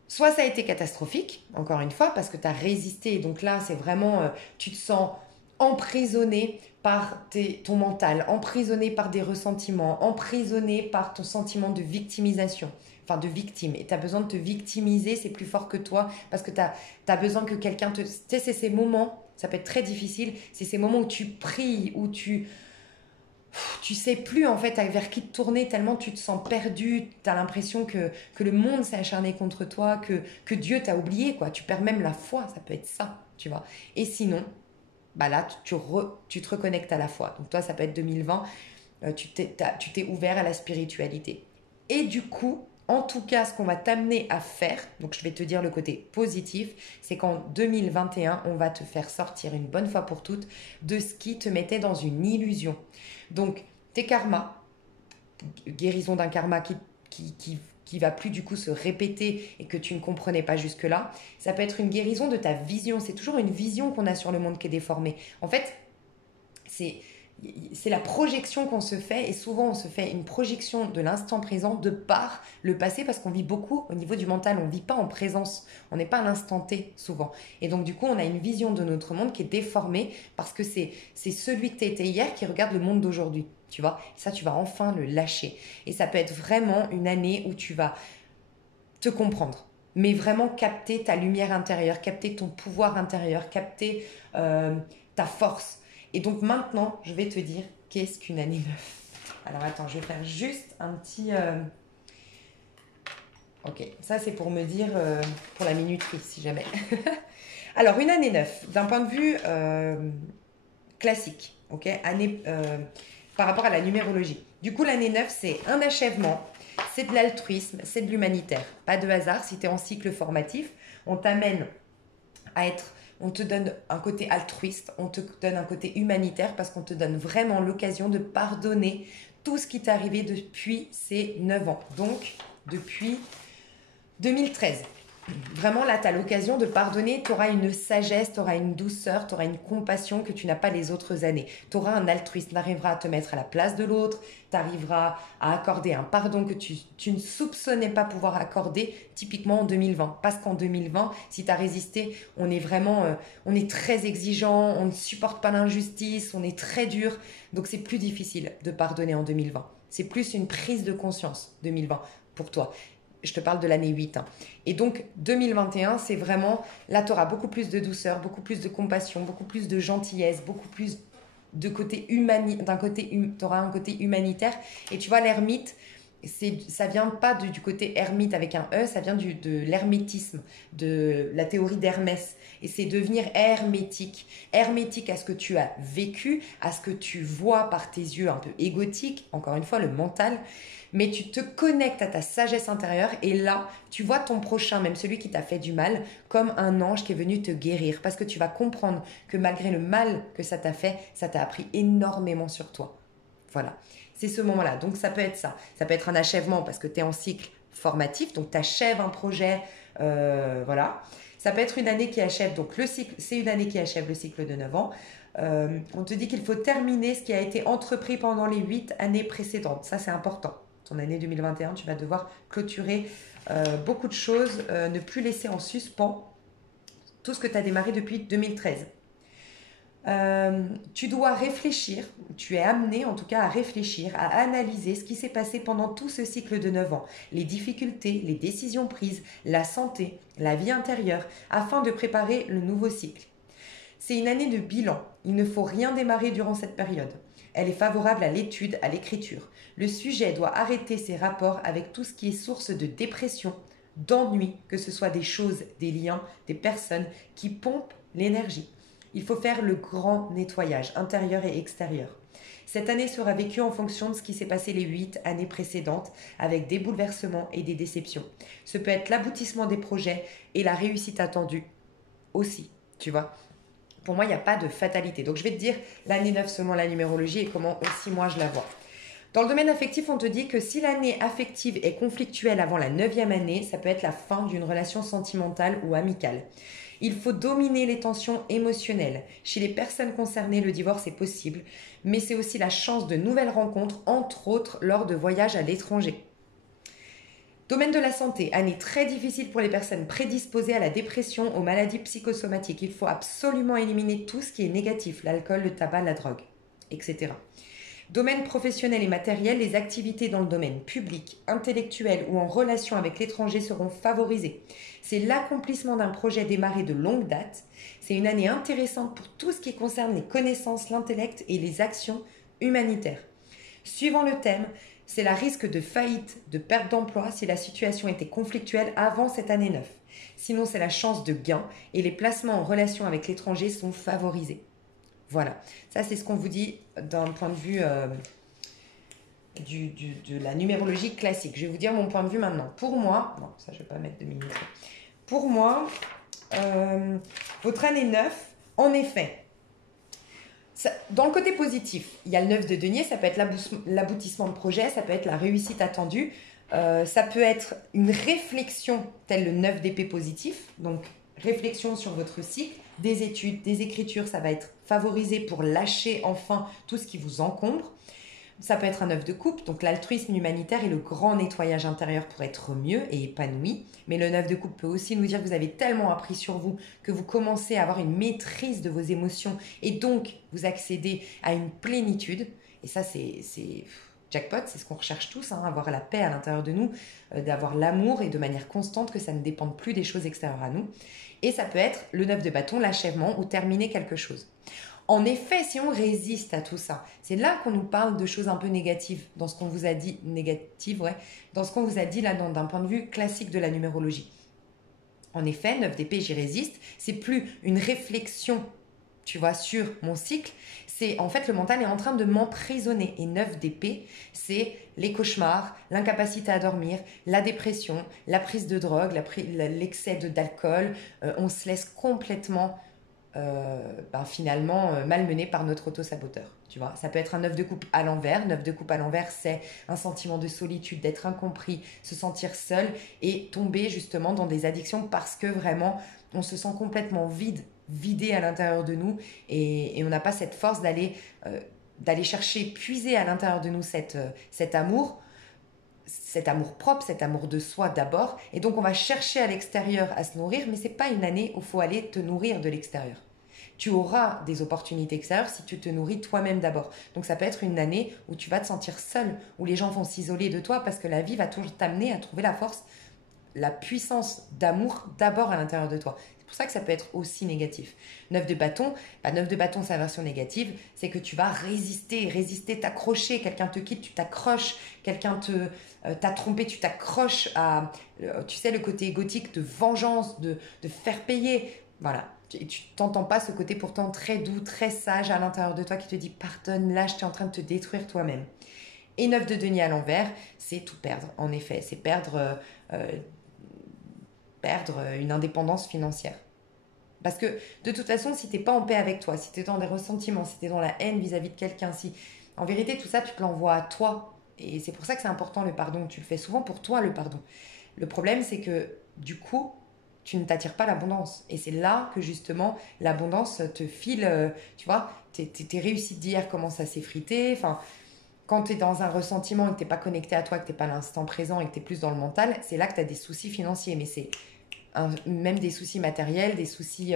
soit ça a été catastrophique, encore une fois, parce que tu as résisté, donc là, c'est vraiment, tu te sens emprisonné par ton mental, emprisonné par des ressentiments, emprisonné par ton sentiment de victimisation. Enfin, de victime. Et tu as besoin de te victimiser, c'est plus fort que toi, parce que tu as besoin que quelqu'un te... Tu sais, c'est ces moments Ça peut être très difficile. C'est ces moments où tu pries, où tu sais plus en fait vers qui te tourner tellement tu te sens perdu, tu as l'impression que le monde s'est acharné contre toi, que Dieu t'a oublié, quoi. Tu perds même la foi, ça peut être ça, tu vois. Et sinon, bah là, tu te reconnectes à la foi. Donc toi, ça peut être 2020, tu t'es ouvert à la spiritualité. Et du coup, en tout cas, ce qu'on va t'amener à faire, donc je vais te dire le côté positif, c'est qu'en 2021, on va te faire sortir une bonne fois pour toutes de ce qui te mettait dans une illusion. Donc, tes karmas, guérison d'un karma qui va plus du coup se répéter et que tu ne comprenais pas jusque-là, ça peut être une guérison de ta vision. C'est toujours une vision qu'on a sur le monde qui est déformée. En fait, c'est la projection qu'on se fait et souvent on se fait une projection de l'instant présent de par le passé parce qu'on vit beaucoup au niveau du mental, on ne vit pas en présence, on n'est pas à l'instant T souvent. Et donc du coup on a une vision de notre monde qui est déformée parce que c'est celui que tu étais hier qui regarde le monde d'aujourd'hui, tu vois. Et ça tu vas enfin le lâcher. Et ça peut être vraiment une année où tu vas te comprendre, mais vraiment capter ta lumière intérieure, capter ton pouvoir intérieur, capter ta force. Et donc maintenant, je vais te dire qu'est-ce qu'une année 9. Alors attends, je vais faire juste un petit... Ok, ça c'est pour me dire, pour la minuterie si jamais. Alors une année 9, d'un point de vue classique, ok, année, par rapport à la numérologie. Du coup l'année 9 c'est un achèvement, c'est de l'altruisme, c'est de l'humanitaire. Pas de hasard, si tu es en cycle formatif, on t'amène à être... On te donne un côté altruiste, on te donne un côté humanitaire parce qu'on te donne vraiment l'occasion de pardonner tout ce qui t'est arrivé depuis ces 9 ans. Donc, depuis 2013. Vraiment, là, tu as l'occasion de pardonner. Tu auras une sagesse, tu auras une douceur, tu auras une compassion que tu n'as pas les autres années. Tu auras un altruisme, tu arriveras à te mettre à la place de l'autre, tu arriveras à accorder un pardon que tu ne soupçonnais pas pouvoir accorder, typiquement en 2020. Parce qu'en 2020, si tu as résisté, on est vraiment, on est très exigeant, on ne supporte pas l'injustice, on est très dur. Donc, c'est plus difficile de pardonner en 2020. C'est plus une prise de conscience, 2020, pour toi. Je te parle de l'année 8. Hein. Et donc, 2021, c'est vraiment... Là, tu auras beaucoup plus de douceur, beaucoup plus de compassion, beaucoup plus de gentillesse, beaucoup plus de côté humanitaire. Tu auras un côté humanitaire. Et tu vois, l'ermite, ça vient pas du côté ermite avec un E, ça vient de l'hermétisme, de la théorie d'Hermès. Et c'est devenir hermétique. Hermétique à ce que tu as vécu, à ce que tu vois par tes yeux un peu égotiques, encore une fois, le mental. Mais tu te connectes à ta sagesse intérieure et là, tu vois ton prochain, même celui qui t'a fait du mal, comme un ange qui est venu te guérir. Parce que tu vas comprendre que malgré le mal que ça t'a fait, ça t'a appris énormément sur toi. Voilà, c'est ce moment-là. Donc ça peut être ça. Ça peut être un achèvement parce que tu es en cycle formatif, donc tu achèves un projet, voilà. Ça peut être une année qui achève, donc le cycle, c'est une année qui achève le cycle de 9 ans. On te dit qu'il faut terminer ce qui a été entrepris pendant les 8 années précédentes. Ça, c'est important. Ton année 2021, tu vas devoir clôturer beaucoup de choses, ne plus laisser en suspens tout ce que tu as démarré depuis 2013. Tu dois réfléchir, tu es amené en tout cas à réfléchir, à analyser ce qui s'est passé pendant tout ce cycle de 9 ans, les difficultés, les décisions prises, la santé, la vie intérieure, afin de préparer le nouveau cycle. C'est une année de bilan, il ne faut rien démarrer durant cette période. Elle est favorable à l'étude, à l'écriture. Le sujet doit arrêter ses rapports avec tout ce qui est source de dépression, d'ennui, que ce soit des choses, des liens, des personnes qui pompent l'énergie. Il faut faire le grand nettoyage intérieur et extérieur. Cette année sera vécue en fonction de ce qui s'est passé les 8 années précédentes avec des bouleversements et des déceptions. Ce peut être l'aboutissement des projets et la réussite attendue aussi, tu vois. Pour moi, il n'y a pas de fatalité. Donc, je vais te dire l'année 9 selon la numérologie et comment aussi moi je la vois. Dans le domaine affectif, on te dit que si l'année affective est conflictuelle avant la 9e année, ça peut être la fin d'une relation sentimentale ou amicale. Il faut dominer les tensions émotionnelles. Chez les personnes concernées, le divorce est possible, mais c'est aussi la chance de nouvelles rencontres, entre autres lors de voyages à l'étranger. Domaine de la santé, année très difficile pour les personnes prédisposées à la dépression, aux maladies psychosomatiques. Il faut absolument éliminer tout ce qui est négatif, l'alcool, le tabac, la drogue, etc. Domaine professionnel et matériel, les activités dans le domaine public, intellectuel ou en relation avec l'étranger seront favorisées. C'est l'accomplissement d'un projet démarré de longue date. C'est une année intéressante pour tout ce qui concerne les connaissances, l'intellect et les actions humanitaires. Suivant le thème, c'est la risque de faillite, de perte d'emploi si la situation était conflictuelle avant cette année 9. Sinon, c'est la chance de gain et les placements en relation avec l'étranger sont favorisés. Voilà, ça c'est ce qu'on vous dit d'un point de vue de la numérologie classique. Je vais vous dire mon point de vue maintenant. Pour moi, non, ça je ne vais pas mettre 2 minutes. Pour moi, votre année 9, en effet, ça, dans le côté positif, il y a le 9 de denier, ça peut être l'aboutissement de projet, ça peut être la réussite attendue, ça peut être une réflexion tel le 9 d'épée positif, donc réflexion sur votre cycle, des études, des écritures, ça va être favorisé pour lâcher enfin tout ce qui vous encombre. Ça peut être un 9 de coupe, donc l'altruisme humanitaire et le grand nettoyage intérieur pour être mieux et épanoui. Mais le 9 de coupe peut aussi nous dire que vous avez tellement appris sur vous que vous commencez à avoir une maîtrise de vos émotions et donc vous accédez à une plénitude. Et ça, c'est jackpot, c'est ce qu'on recherche tous, hein, avoir la paix à l'intérieur de nous, d'avoir l'amour et de manière constante, que ça ne dépende plus des choses extérieures à nous. Et ça peut être le 9 de bâton, l'achèvement ou terminer quelque chose. En effet, si on résiste à tout ça, c'est là qu'on nous parle de choses un peu négatives dans ce qu'on vous a dit, dans ce qu'on vous a dit là d'un point de vue classique de la numérologie. En effet, 9 d'épée, j'y résiste, c'est plus une réflexion, tu vois, sur mon cycle, c'est en fait le mental est en train de m'emprisonner. Et 9 d'épée, c'est les cauchemars, l'incapacité à dormir, la dépression, la prise de drogue, l'excès d'alcool, on se laisse complètement finalement malmené par notre auto-saboteur. Tu vois, ça peut être un 9 de coupe à l'envers. 9 de coupe à l'envers, c'est un sentiment de solitude, d'être incompris, se sentir seul et tomber justement dans des addictions parce que vraiment, on se sent complètement vidé à l'intérieur de nous et on n'a pas cette force d'aller chercher, puiser à l'intérieur de nous cet amour propre, cet amour de soi d'abord. Et donc, on va chercher à l'extérieur à se nourrir, mais ce n'est pas une année où il faut aller te nourrir de l'extérieur. Tu auras des opportunités extérieures si tu te nourris toi-même d'abord. Donc, ça peut être une année où tu vas te sentir seul, où les gens vont s'isoler de toi parce que la vie va toujours t'amener à trouver la force, la puissance d'amour d'abord à l'intérieur de toi. C'est pour ça que ça peut être aussi négatif. 9 de bâton, 9 de bâton, sa version négative, c'est que tu vas résister, t'accrocher. Quelqu'un te quitte, tu t'accroches. Quelqu'un t'a trompé, tu t'accroches à, tu sais, le côté égotique de vengeance, de faire payer. Voilà. Tu t'entends pas ce côté pourtant très doux, très sage à l'intérieur de toi qui te dit pardonne, lâche, tu es en train de te détruire toi-même. Et 9 de denier à l'envers, c'est tout perdre, en effet. C'est perdre une indépendance financière. Parce que de toute façon, si tu n'es pas en paix avec toi, si tu es dans des ressentiments, si tu es dans la haine vis-à-vis de quelqu'un, si en vérité tout ça, tu te l'envoies à toi. Et c'est pour ça que c'est important le pardon. Tu le fais souvent pour toi, le pardon. Le problème, c'est que du coup, tu ne t'attires pas l'abondance. Et c'est là que justement, l'abondance te file, tu vois, tes réussites d'hier commencent à s'effriter. Enfin, quand tu es dans un ressentiment et que tu n'es pas connecté à toi, que tu n'es pas à l'instant présent et que tu es plus dans le mental, c'est là que tu as des soucis financiers. Mais c'est même des soucis matériels, des soucis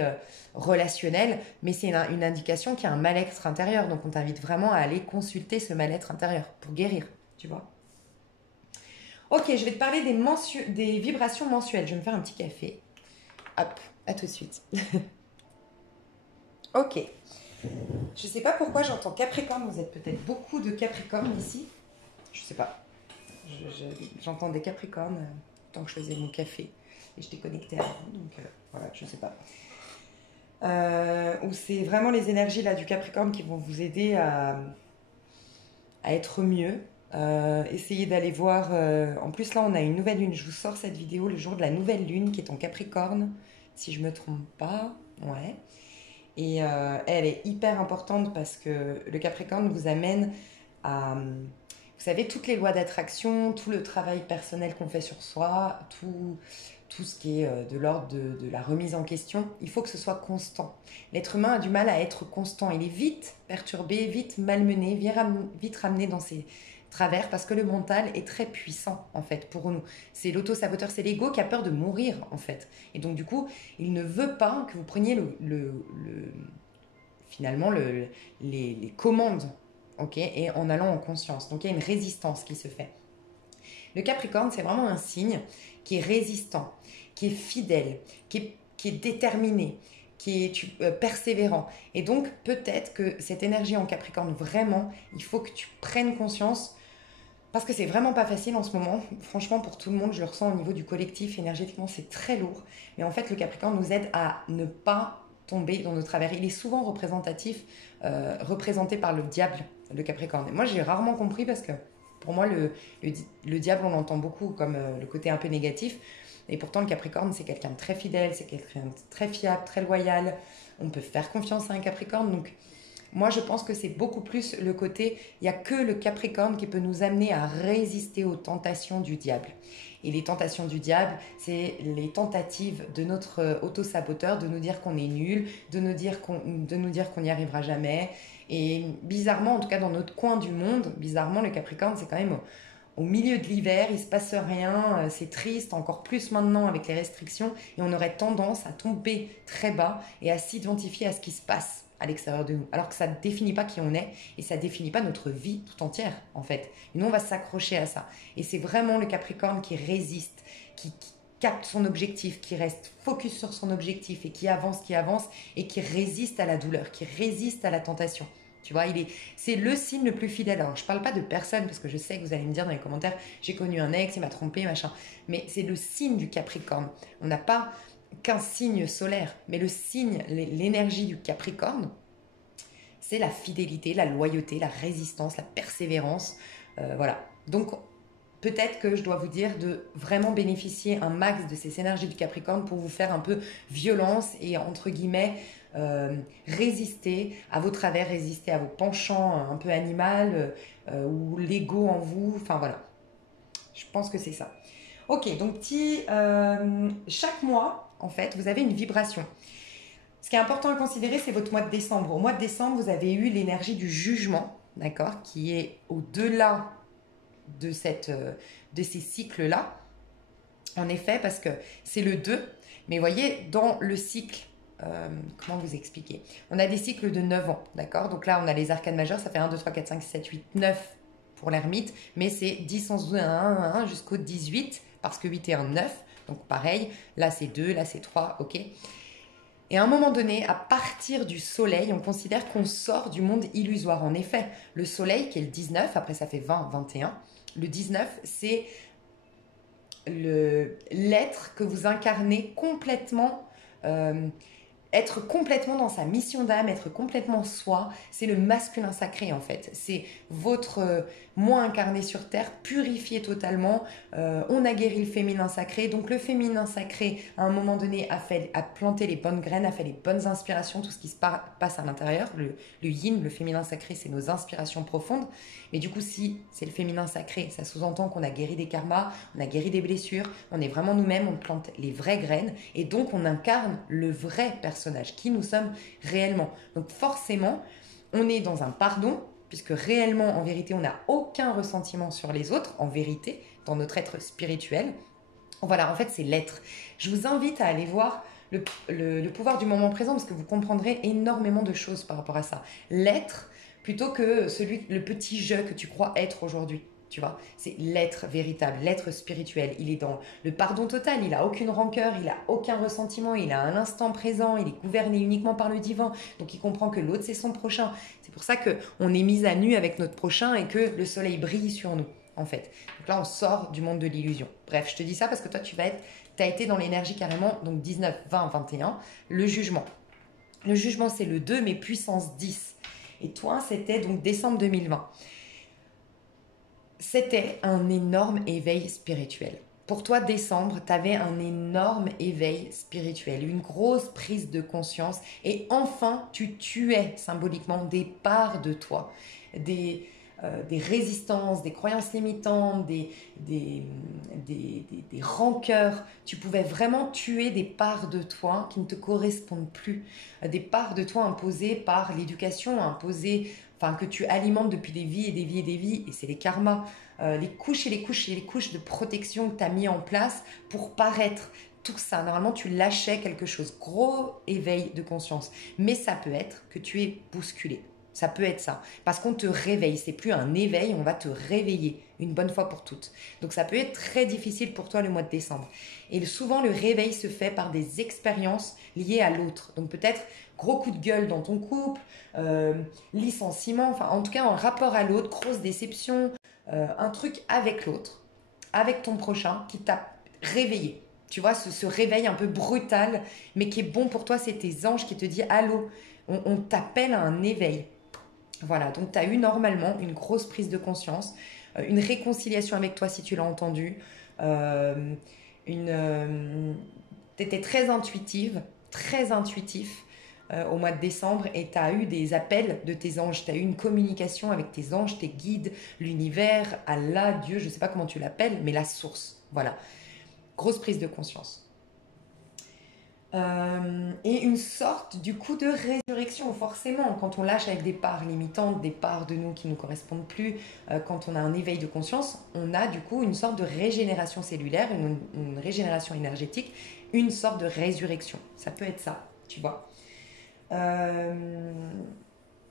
relationnels. Mais c'est une indication qu'il y a un mal-être intérieur. Donc, on t'invite vraiment à aller consulter ce mal-être intérieur pour guérir, tu vois. Ok, je vais te parler des vibrations mensuelles. Je vais me faire un petit café. Hop, à tout de suite. Ok. Je sais pas pourquoi j'entends Capricorne. Vous êtes peut-être beaucoup de Capricornes ici. Je sais pas. J'entends des Capricornes tant que je faisais mon café. Et je t'ai connecté à vous. Donc voilà, je sais pas. Ou c'est vraiment les énergies là, du Capricorne qui vont vous aider à être mieux. Essayez d'aller voir. En plus, là, on a une nouvelle lune. Je vous sors cette vidéo le jour de la nouvelle lune qui est en Capricorne, si je me trompe pas. Ouais. Et elle est hyper importante parce que le Capricorne vous amène à, vous savez, toutes les lois d'attraction, tout le travail personnel qu'on fait sur soi, tout ce qui est de l'ordre de la remise en question. Il faut que ce soit constant. L'être humain a du mal à être constant. Il est vite perturbé, vite malmené, vite ramené dans ses travers parce que le mental est très puissant en fait pour nous. C'est l'auto-saboteur, c'est l'ego qui a peur de mourir en fait. Et donc du coup, il ne veut pas que vous preniez finalement les commandes ok, et en allant en conscience. Donc il y a une résistance qui se fait. Le Capricorne, c'est vraiment un signe qui est résistant, qui est fidèle, qui est déterminé, qui est persévérant. Et donc, peut-être que cette énergie en Capricorne, vraiment, il faut que tu prennes conscience, parce que c'est vraiment pas facile en ce moment. Franchement, pour tout le monde, je le ressens au niveau du collectif, énergétiquement, c'est très lourd. Mais en fait, le Capricorne nous aide à ne pas tomber dans nos travers. Il est souvent représenté par le diable, le Capricorne. Et moi, j'ai rarement compris parce que pour moi, le diable, on l'entend beaucoup comme le côté un peu négatif. Et pourtant, le Capricorne, c'est quelqu'un de très fidèle, c'est quelqu'un de très fiable, très loyal. On peut faire confiance à un Capricorne. Donc, moi, je pense que c'est beaucoup plus le côté, il n'y a que le Capricorne qui peut nous amener à résister aux tentations du diable. Et les tentations du diable, c'est les tentatives de notre auto-saboteur de nous dire qu'on est nul, de nous dire qu'on n'y arrivera jamais. Et bizarrement, en tout cas dans notre coin du monde, bizarrement, le Capricorne, c'est quand même au milieu de l'hiver, il ne se passe rien, c'est triste, encore plus maintenant avec les restrictions, et on aurait tendance à tomber très bas et à s'identifier à ce qui se passe à l'extérieur de nous, alors que ça ne définit pas qui on est et ça ne définit pas notre vie tout entière en fait. Et nous on va s'accrocher à ça. Et c'est vraiment le Capricorne qui résiste, qui capte son objectif, qui reste focus sur son objectif et qui avance et qui résiste à la douleur, qui résiste à la tentation. Tu vois, c'est le signe le plus fidèle. Alors, je ne parle pas de personne, parce que je sais que vous allez me dire dans les commentaires, j'ai connu un ex, il m'a trompé, machin. Mais c'est le signe du Capricorne. On n'a pas qu'un signe solaire, mais le signe, l'énergie du Capricorne, c'est la fidélité, la loyauté, la résistance, la persévérance. Voilà. Donc, peut-être que je dois vous dire de vraiment bénéficier un max de ces énergies du Capricorne pour vous faire un peu violence et, entre guillemets, résister à vos travers, résister à vos penchants un peu animal ou l'ego en vous. Enfin, voilà. Je pense que c'est ça. Ok, donc chaque mois, en fait, vous avez une vibration. Ce qui est important à considérer, c'est votre mois de décembre. Au mois de décembre, vous avez eu l'énergie du jugement, d'accord, qui est au-delà de ces cycles-là. En effet, parce que c'est le 2. Mais voyez, dans le cycle, comment vous expliquer? On a des cycles de 9 ans, d'accord? Donc là, on a les arcanes majeures, ça fait 1, 2, 3, 4, 5, 6, 7, 8, 9 pour l'ermite. Mais c'est 10, 11, 12, 1, 1, 1 jusqu'au 18, parce que 8 et 1, 9. Donc pareil, là c'est 2, là c'est 3, ok? Et à un moment donné, à partir du soleil, on considère qu'on sort du monde illusoire. En effet, le soleil, qui est le 19, après ça fait 20, 21, le 19, c'est l'être que vous incarnez complètement, être complètement dans sa mission d'âme, être complètement soi. C'est le masculin sacré en fait. C'est votre moi incarné sur terre, purifié totalement. On a guéri le féminin sacré. Donc le féminin sacré, à un moment donné, a planté les bonnes graines, a fait les bonnes inspirations, tout ce qui se passe à l'intérieur. Le yin, le féminin sacré, c'est nos inspirations profondes. Mais du coup, si c'est le féminin sacré, ça sous-entend qu'on a guéri des karmas, on a guéri des blessures, on est vraiment nous-mêmes, on plante les vraies graines et donc on incarne le vrai personnage, qui nous sommes réellement. Donc forcément, on est dans un pardon, puisque réellement, en vérité, on n'a aucun ressentiment sur les autres, en vérité, dans notre être spirituel. Voilà, en fait, c'est l'être. Je vous invite à aller voir le pouvoir du moment présent, parce que vous comprendrez énormément de choses par rapport à ça. L'être, plutôt que le petit je que tu crois être aujourd'hui. Tu vois, c'est l'être véritable, l'être spirituel. Il est dans le pardon total, il n'a aucune rancœur, il n'a aucun ressentiment, il a un instant présent, il est gouverné uniquement par le divin. Donc il comprend que l'autre, c'est son prochain. C'est pour ça qu'on est mis à nu avec notre prochain et que le soleil brille sur nous, en fait. Donc là, on sort du monde de l'illusion. Bref, je te dis ça parce que toi, tu as été dans l'énergie carrément, donc 19, 20, 21, le jugement. Le jugement, c'est le 2, mais puissance 10. Et toi, c'était donc décembre 2020. C'était un énorme éveil spirituel. Pour toi, décembre, tu avais un énorme éveil spirituel, une grosse prise de conscience et enfin, tu tuais symboliquement des parts de toi, des résistances, des croyances limitantes, des rancœurs. Tu pouvais vraiment tuer des parts de toi qui ne te correspondent plus, des parts de toi imposées par l'éducation, imposées, enfin, que tu alimentes depuis des vies et des vies et des vies, et c'est les karmas, les couches et les couches et les couches de protection que tu as mis en place pour paraître. Tout ça, normalement, tu lâchais quelque chose. Gros éveil de conscience. Mais ça peut être que tu es bousculé. Ça peut être ça. Parce qu'on te réveille. C'est plus un éveil, on va te réveiller une bonne fois pour toutes. Donc ça peut être très difficile pour toi le mois de décembre. Et souvent, le réveil se fait par des expériences liées à l'autre. Donc peut-être gros coup de gueule dans ton couple, licenciement, enfin en tout cas en rapport à l'autre, grosse déception, un truc avec l'autre, avec ton prochain qui t'a réveillé. Tu vois, ce réveil un peu brutal, mais qui est bon pour toi, c'est tes anges qui te disent allô, on t'appelle à un éveil. Voilà, donc tu as eu normalement une grosse prise de conscience, une réconciliation avec toi si tu l'as entendu, tu étais très intuitif au mois de décembre et tu as eu des appels de tes anges, tu as eu une communication avec tes anges, tes guides, l'univers, Allah, Dieu, je ne sais pas comment tu l'appelles, mais la source. Voilà, grosse prise de conscience. Et une sorte du coup de résurrection, forcément, quand on lâche avec des parts limitantes, des parts de nous qui ne nous correspondent plus, quand on a un éveil de conscience, on a du coup une sorte de régénération cellulaire, une régénération énergétique, une sorte de résurrection. Ça peut être ça, tu vois.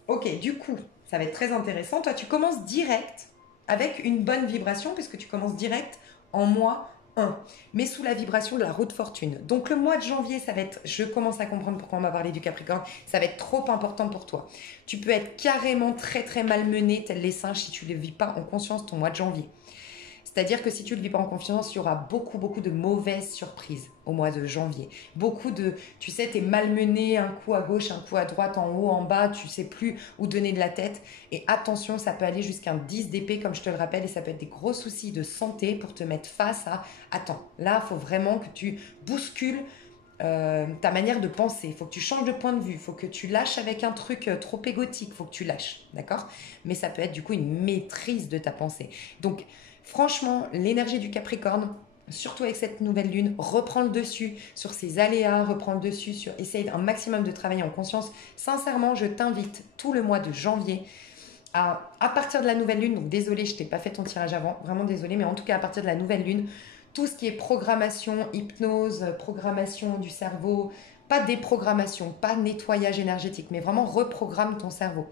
Ok, du coup, ça va être très intéressant. Toi, tu commences direct avec une bonne vibration, puisque tu commences direct en mois 1, mais sous la vibration de la roue de fortune. Donc le mois de janvier, ça va être, je commence à comprendre pourquoi on m'a parlé du Capricorne, ça va être trop important pour toi. Tu peux être carrément très très malmené, tel les singes, si tu ne le vis pas en conscience ton mois de janvier. C'est-à-dire que si tu ne le vis pas en confiance, il y aura beaucoup de mauvaises surprises au mois de janvier. Beaucoup de, tu sais, tu es malmené, un coup à gauche, un coup à droite, en haut, en bas, tu ne sais plus où donner de la tête. Et attention, ça peut aller jusqu'à un 10 d'épée, comme je te le rappelle, et ça peut être des gros soucis de santé pour te mettre face à, attends, là, il faut vraiment que tu bouscules ta manière de penser. Il faut que tu changes de point de vue, il faut que tu lâches avec un truc trop égotique, il faut que tu lâches, d'accord? Mais ça peut être du coup une maîtrise de ta pensée. Donc, franchement, l'énergie du Capricorne, surtout avec cette nouvelle lune, reprend le dessus sur ces aléas, reprend le dessus sur essaye un maximum de travailler en conscience. Sincèrement, je t'invite tout le mois de janvier à partir de la nouvelle lune, donc désolé, je t'ai pas fait ton tirage avant, vraiment désolé, mais en tout cas à partir de la nouvelle lune, tout ce qui est programmation, hypnose, programmation du cerveau, pas déprogrammation, pas nettoyage énergétique, mais vraiment reprogramme ton cerveau.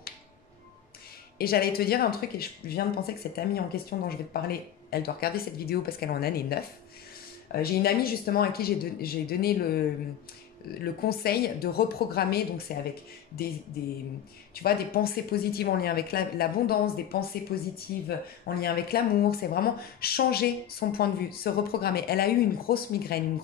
Et j'allais te dire un truc, et je viens de penser que cette amie en question dont je vais te parler, elle doit regarder cette vidéo parce qu'elle est en année 9. J'ai une amie justement à qui j'ai donné le conseil de reprogrammer, donc c'est avec tu vois, des pensées positives en lien avec l'abondance, des pensées positives en lien avec l'amour, c'est vraiment changer son point de vue, se reprogrammer. Elle a eu une grosse migraine,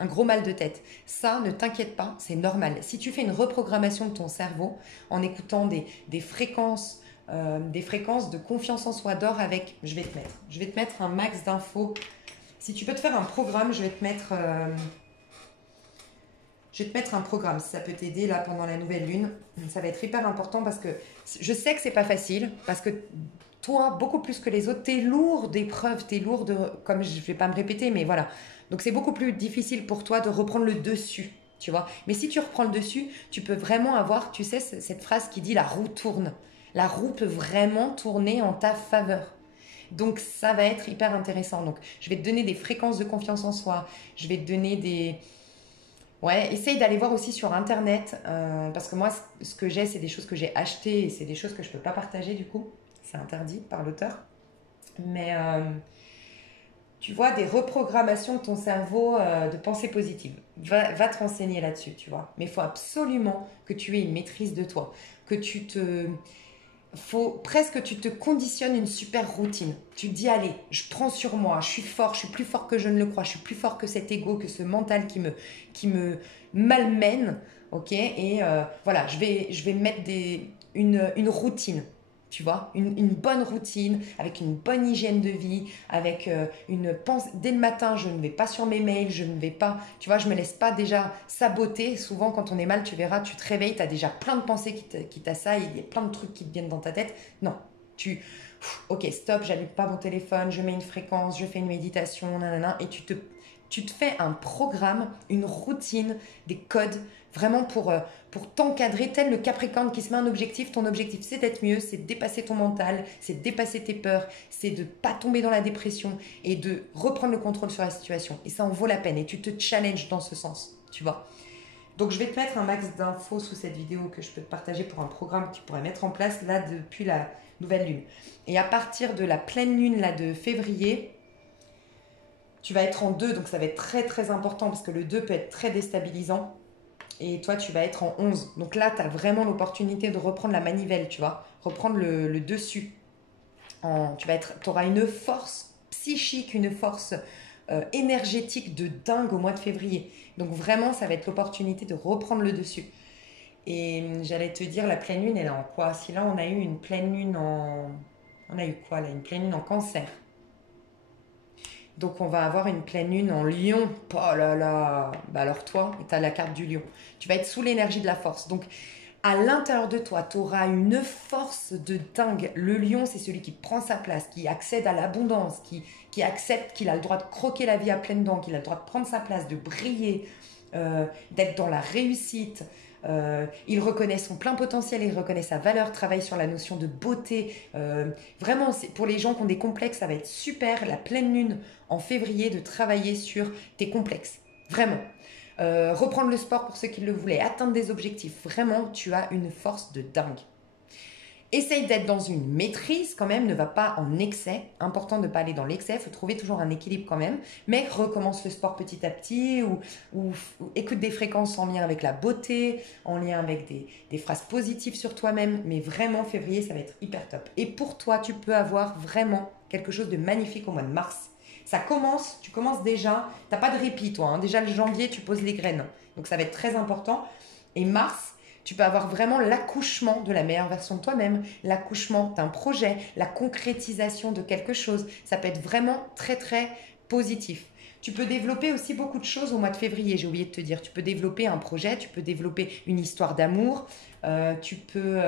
un gros mal de tête. Ça, ne t'inquiète pas, c'est normal. Si tu fais une reprogrammation de ton cerveau en écoutant des fréquences de confiance en soi d'or avec, je vais te mettre un max d'infos. Si tu peux te faire un programme, je vais te mettre un programme si ça peut t'aider là pendant la nouvelle lune. Ça va être hyper important parce que je sais que c'est pas facile, parce que toi, beaucoup plus que les autres, t'es lourd d'épreuves, t'es lourd de, comme je vais pas me répéter, mais voilà. Donc c'est beaucoup plus difficile pour toi de reprendre le dessus, tu vois. Mais si tu reprends le dessus, tu peux vraiment avoir, tu sais, cette phrase qui dit la roue tourne. La roue peut vraiment tourner en ta faveur. Donc ça va être hyper intéressant. Donc je vais te donner des fréquences de confiance en soi. Je vais te donner des... Ouais, essaye d'aller voir aussi sur Internet. Parce que moi, ce que j'ai, c'est des choses que j'ai achetées et c'est des choses que je ne peux pas partager du coup. C'est interdit par l'auteur. Mais tu vois, des reprogrammations de ton cerveau de pensée positive. Va te renseigner là-dessus, tu vois. Mais il faut absolument que tu aies une maîtrise de toi. Faut presque que tu te conditionnes une super routine. Tu te dis, allez, je prends sur moi, je suis fort, je suis plus fort que je ne le crois, je suis plus fort que cet ego, que ce mental qui me malmène, ok. Et voilà, je vais mettre une routine, tu vois, une bonne routine, avec une bonne hygiène de vie, avec une pensée. Dès le matin, je ne vais pas sur mes mails, je ne vais pas, tu vois, je me laisse pas déjà saboter. Souvent, quand on est mal, tu verras, tu te réveilles, tu as déjà plein de pensées qui t'assaillent, il y a plein de trucs qui te viennent dans ta tête. Non, ok, stop, j'allume pas mon téléphone, je mets une fréquence, je fais une méditation, nanana, et tu te fais un programme, une routine, des codes, vraiment pour t'encadrer, tel le Capricorne qui se met un objectif. Ton objectif, c'est d'être mieux, c'est de dépasser ton mental, c'est de dépasser tes peurs, c'est de ne pas tomber dans la dépression et de reprendre le contrôle sur la situation. Et ça en vaut la peine et tu te challenges dans ce sens, tu vois. Donc, je vais te mettre un max d'infos sous cette vidéo que je peux te partager pour un programme que tu pourrais mettre en place là depuis la nouvelle lune. Et à partir de la pleine lune là de février, tu vas être en 2, donc ça va être très très important parce que le 2 peut être très déstabilisant. Et toi, tu vas être en 11. Donc là, tu as vraiment l'opportunité de reprendre la manivelle, tu vois, reprendre le dessus. Tu auras une force psychique, une force énergétique de dingue au mois de février. Donc vraiment, ça va être l'opportunité de reprendre le dessus. Et j'allais te dire, la pleine lune, elle est en quoi? Si là, on a eu une pleine lune en... On a eu quoi là? Une pleine lune en cancer. Donc on va avoir une pleine lune en lion. Oh là là. Bah alors toi, tu as la carte du lion. Tu vas être sous l'énergie de la force. Donc à l'intérieur de toi, tu auras une force de dingue. Le lion, c'est celui qui prend sa place, qui accède à l'abondance, qui accepte qu'il a le droit de croquer la vie à pleines dents, qu'il a le droit de prendre sa place, de briller, d'être dans la réussite. Il reconnaît son plein potentiel, il reconnaît sa valeur, travaille sur la notion de beauté. Vraiment, pour les gens qui ont des complexes, ça va être super, la pleine lune en février, de travailler sur tes complexes. Vraiment. Reprendre le sport pour ceux qui le voulaient, atteindre des objectifs. Vraiment, tu as une force de dingue. Essaye d'être dans une maîtrise quand même, ne va pas en excès. Important de ne pas aller dans l'excès, il faut trouver toujours un équilibre quand même. Mais recommence le sport petit à petit ou écoute des fréquences en lien avec la beauté, en lien avec des phrases positives sur toi-même. Mais vraiment, février, ça va être hyper top. Et pour toi, tu peux avoir vraiment quelque chose de magnifique au mois de mars. Ça commence, tu commences déjà, tu n'as pas de répit toi. Déjà le janvier, tu poses les graines. Donc ça va être très important. Et mars, tu peux avoir vraiment l'accouchement de la meilleure version de toi-même, l'accouchement d'un projet, la concrétisation de quelque chose. Ça peut être vraiment très, très positif. Tu peux développer aussi beaucoup de choses au mois de février, j'ai oublié de te dire. Tu peux développer un projet, tu peux développer une histoire d'amour, tu peux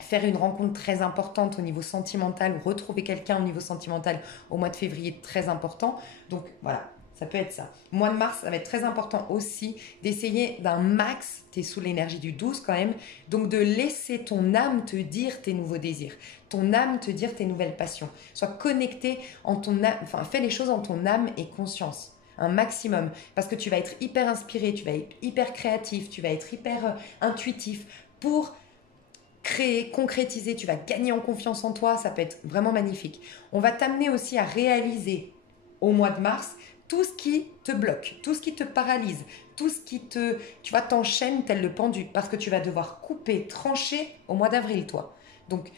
faire une rencontre très importante au niveau sentimental ou retrouver quelqu'un au niveau sentimental au mois de février, très important. Donc voilà, ça peut être ça. Mois de mars, ça va être très important aussi d'essayer d'un max, tu es sous l'énergie du 12 quand même, donc de laisser ton âme te dire tes nouveaux désirs, ton âme te dire tes nouvelles passions. Sois connecté en ton âme, enfin fais les choses en ton âme et conscience. Un maximum, parce que tu vas être hyper inspiré, tu vas être hyper créatif, tu vas être hyper intuitif pour créer, concrétiser, tu vas gagner en confiance en toi, ça peut être vraiment magnifique. On va t'amener aussi à réaliser au mois de mars tout ce qui te bloque, tout ce qui te paralyse, tout ce qui tu vas t'enchaîner tel le pendu parce que tu vas devoir couper, trancher au mois d'avril toi. Donc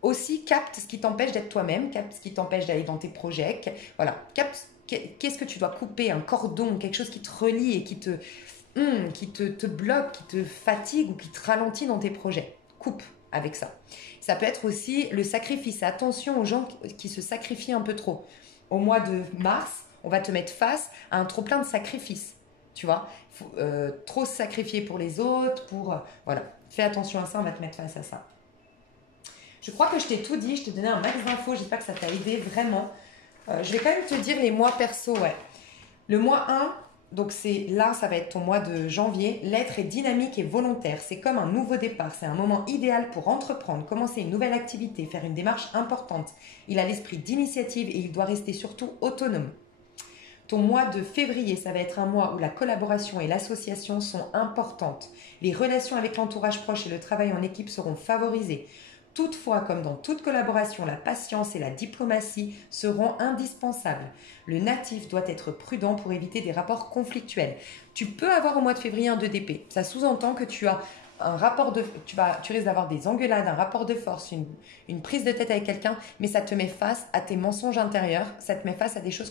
aussi capte ce qui t'empêche d'être toi-même, capte ce qui t'empêche d'aller dans tes projets, voilà, capte qu'est-ce que tu dois couper, un cordon, quelque chose qui te relie et qui te bloque, qui te fatigue ou qui te ralentit dans tes projets. Coupe avec ça. Ça peut être aussi le sacrifice. Attention aux gens qui se sacrifient un peu trop. Au mois de mars, on va te mettre face à un trop plein de sacrifices. Tu vois, faut, trop se sacrifier pour les autres, voilà. Fais attention à ça, on va te mettre face à ça. Je crois que je t'ai tout dit, je t'ai donné un max d'infos, j'espère que ça t'a aidé vraiment. Je vais quand même te dire les mois perso, ouais. Le mois 1, donc ça va être ton mois de janvier. L'être est dynamique et volontaire. C'est comme un nouveau départ. C'est un moment idéal pour entreprendre, commencer une nouvelle activité, faire une démarche importante. Il a l'esprit d'initiative et il doit rester surtout autonome. Ton mois de février, ça va être un mois où la collaboration et l'association sont importantes. Les relations avec l'entourage proche et le travail en équipe seront favorisés. Toutefois, comme dans toute collaboration, la patience et la diplomatie seront indispensables. Le natif doit être prudent pour éviter des rapports conflictuels. Tu peux avoir au mois de février un 2 d'épée. Ça sous-entend que tu as un rapport tu risques d'avoir des engueulades, un rapport de force, une prise de tête avec quelqu'un, mais ça te met face à tes mensonges intérieurs, ça te met face à des choses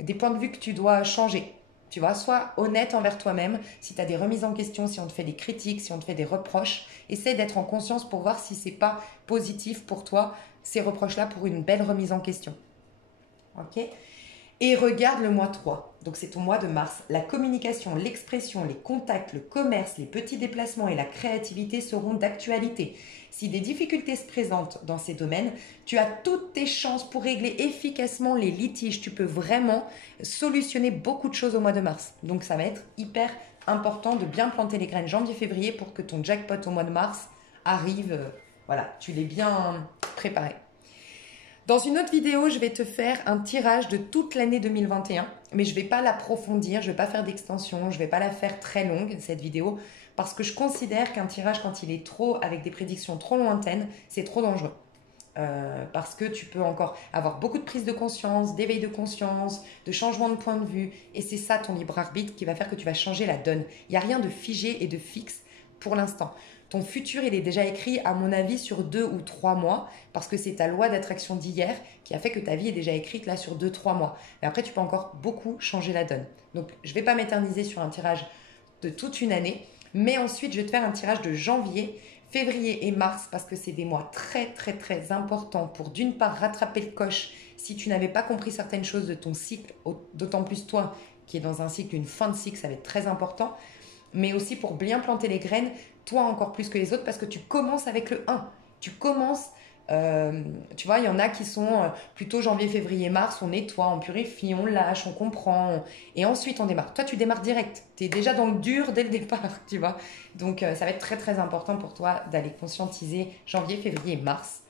des points de vue que tu dois changer. Tu vois, sois honnête envers toi-même. Si tu as des remises en question, si on te fait des critiques, si on te fait des reproches, essaie d'être en conscience pour voir si c'est pas positif pour toi, ces reproches-là, pour une belle remise en question. Ok ? Et regarde le mois 3. Donc c'est ton mois de mars. La communication, l'expression, les contacts, le commerce, les petits déplacements et la créativité seront d'actualité. Si des difficultés se présentent dans ces domaines, tu as toutes tes chances pour régler efficacement les litiges. Tu peux vraiment solutionner beaucoup de choses au mois de mars. Donc ça va être hyper important de bien planter les graines janvier-février pour que ton jackpot au mois de mars arrive. Voilà, tu l'aies bien préparé. Dans une autre vidéo, je vais te faire un tirage de toute l'année 2021, mais je ne vais pas l'approfondir, je ne vais pas faire d'extension, je ne vais pas la faire très longue, cette vidéo, parce que je considère qu'un tirage, quand il est trop, avec des prédictions trop lointaines, c'est trop dangereux. Parce que tu peux encore avoir beaucoup de prise de conscience, d'éveil de conscience, de changement de point de vue, et c'est ça ton libre arbitre qui va faire que tu vas changer la donne. Il n'y a rien de figé et de fixe pour l'instant. Ton futur, il est déjà écrit, à mon avis, sur 2 ou 3 mois, parce que c'est ta loi d'attraction d'hier qui a fait que ta vie est déjà écrite là sur 2-3 mois. Mais après, tu peux encore beaucoup changer la donne. Donc, je ne vais pas m'éterniser sur un tirage de toute une année, mais ensuite, je vais te faire un tirage de janvier, février et mars, parce que c'est des mois très, très, très importants pour, d'une part, rattraper le coche si tu n'avais pas compris certaines choses de ton cycle, d'autant plus toi qui est dans un cycle, une fin de cycle, ça va être très important, mais aussi pour bien planter les graines, toi encore plus que les autres, parce que tu commences avec le 1. Tu commences, tu vois, il y en a qui sont plutôt janvier, février, mars, on nettoie, on purifie, on lâche, on comprend, et ensuite on démarre. Toi, tu démarres direct, tu es déjà dans le dur dès le départ, tu vois. Donc, ça va être très, très important pour toi d'aller conscientiser janvier, février et mars.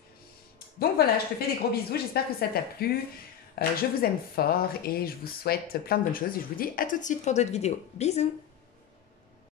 Donc voilà, je te fais des gros bisous, j'espère que ça t'a plu. Je vous aime fort et je vous souhaite plein de bonnes choses et je vous dis à tout de suite pour d'autres vidéos. Bisous!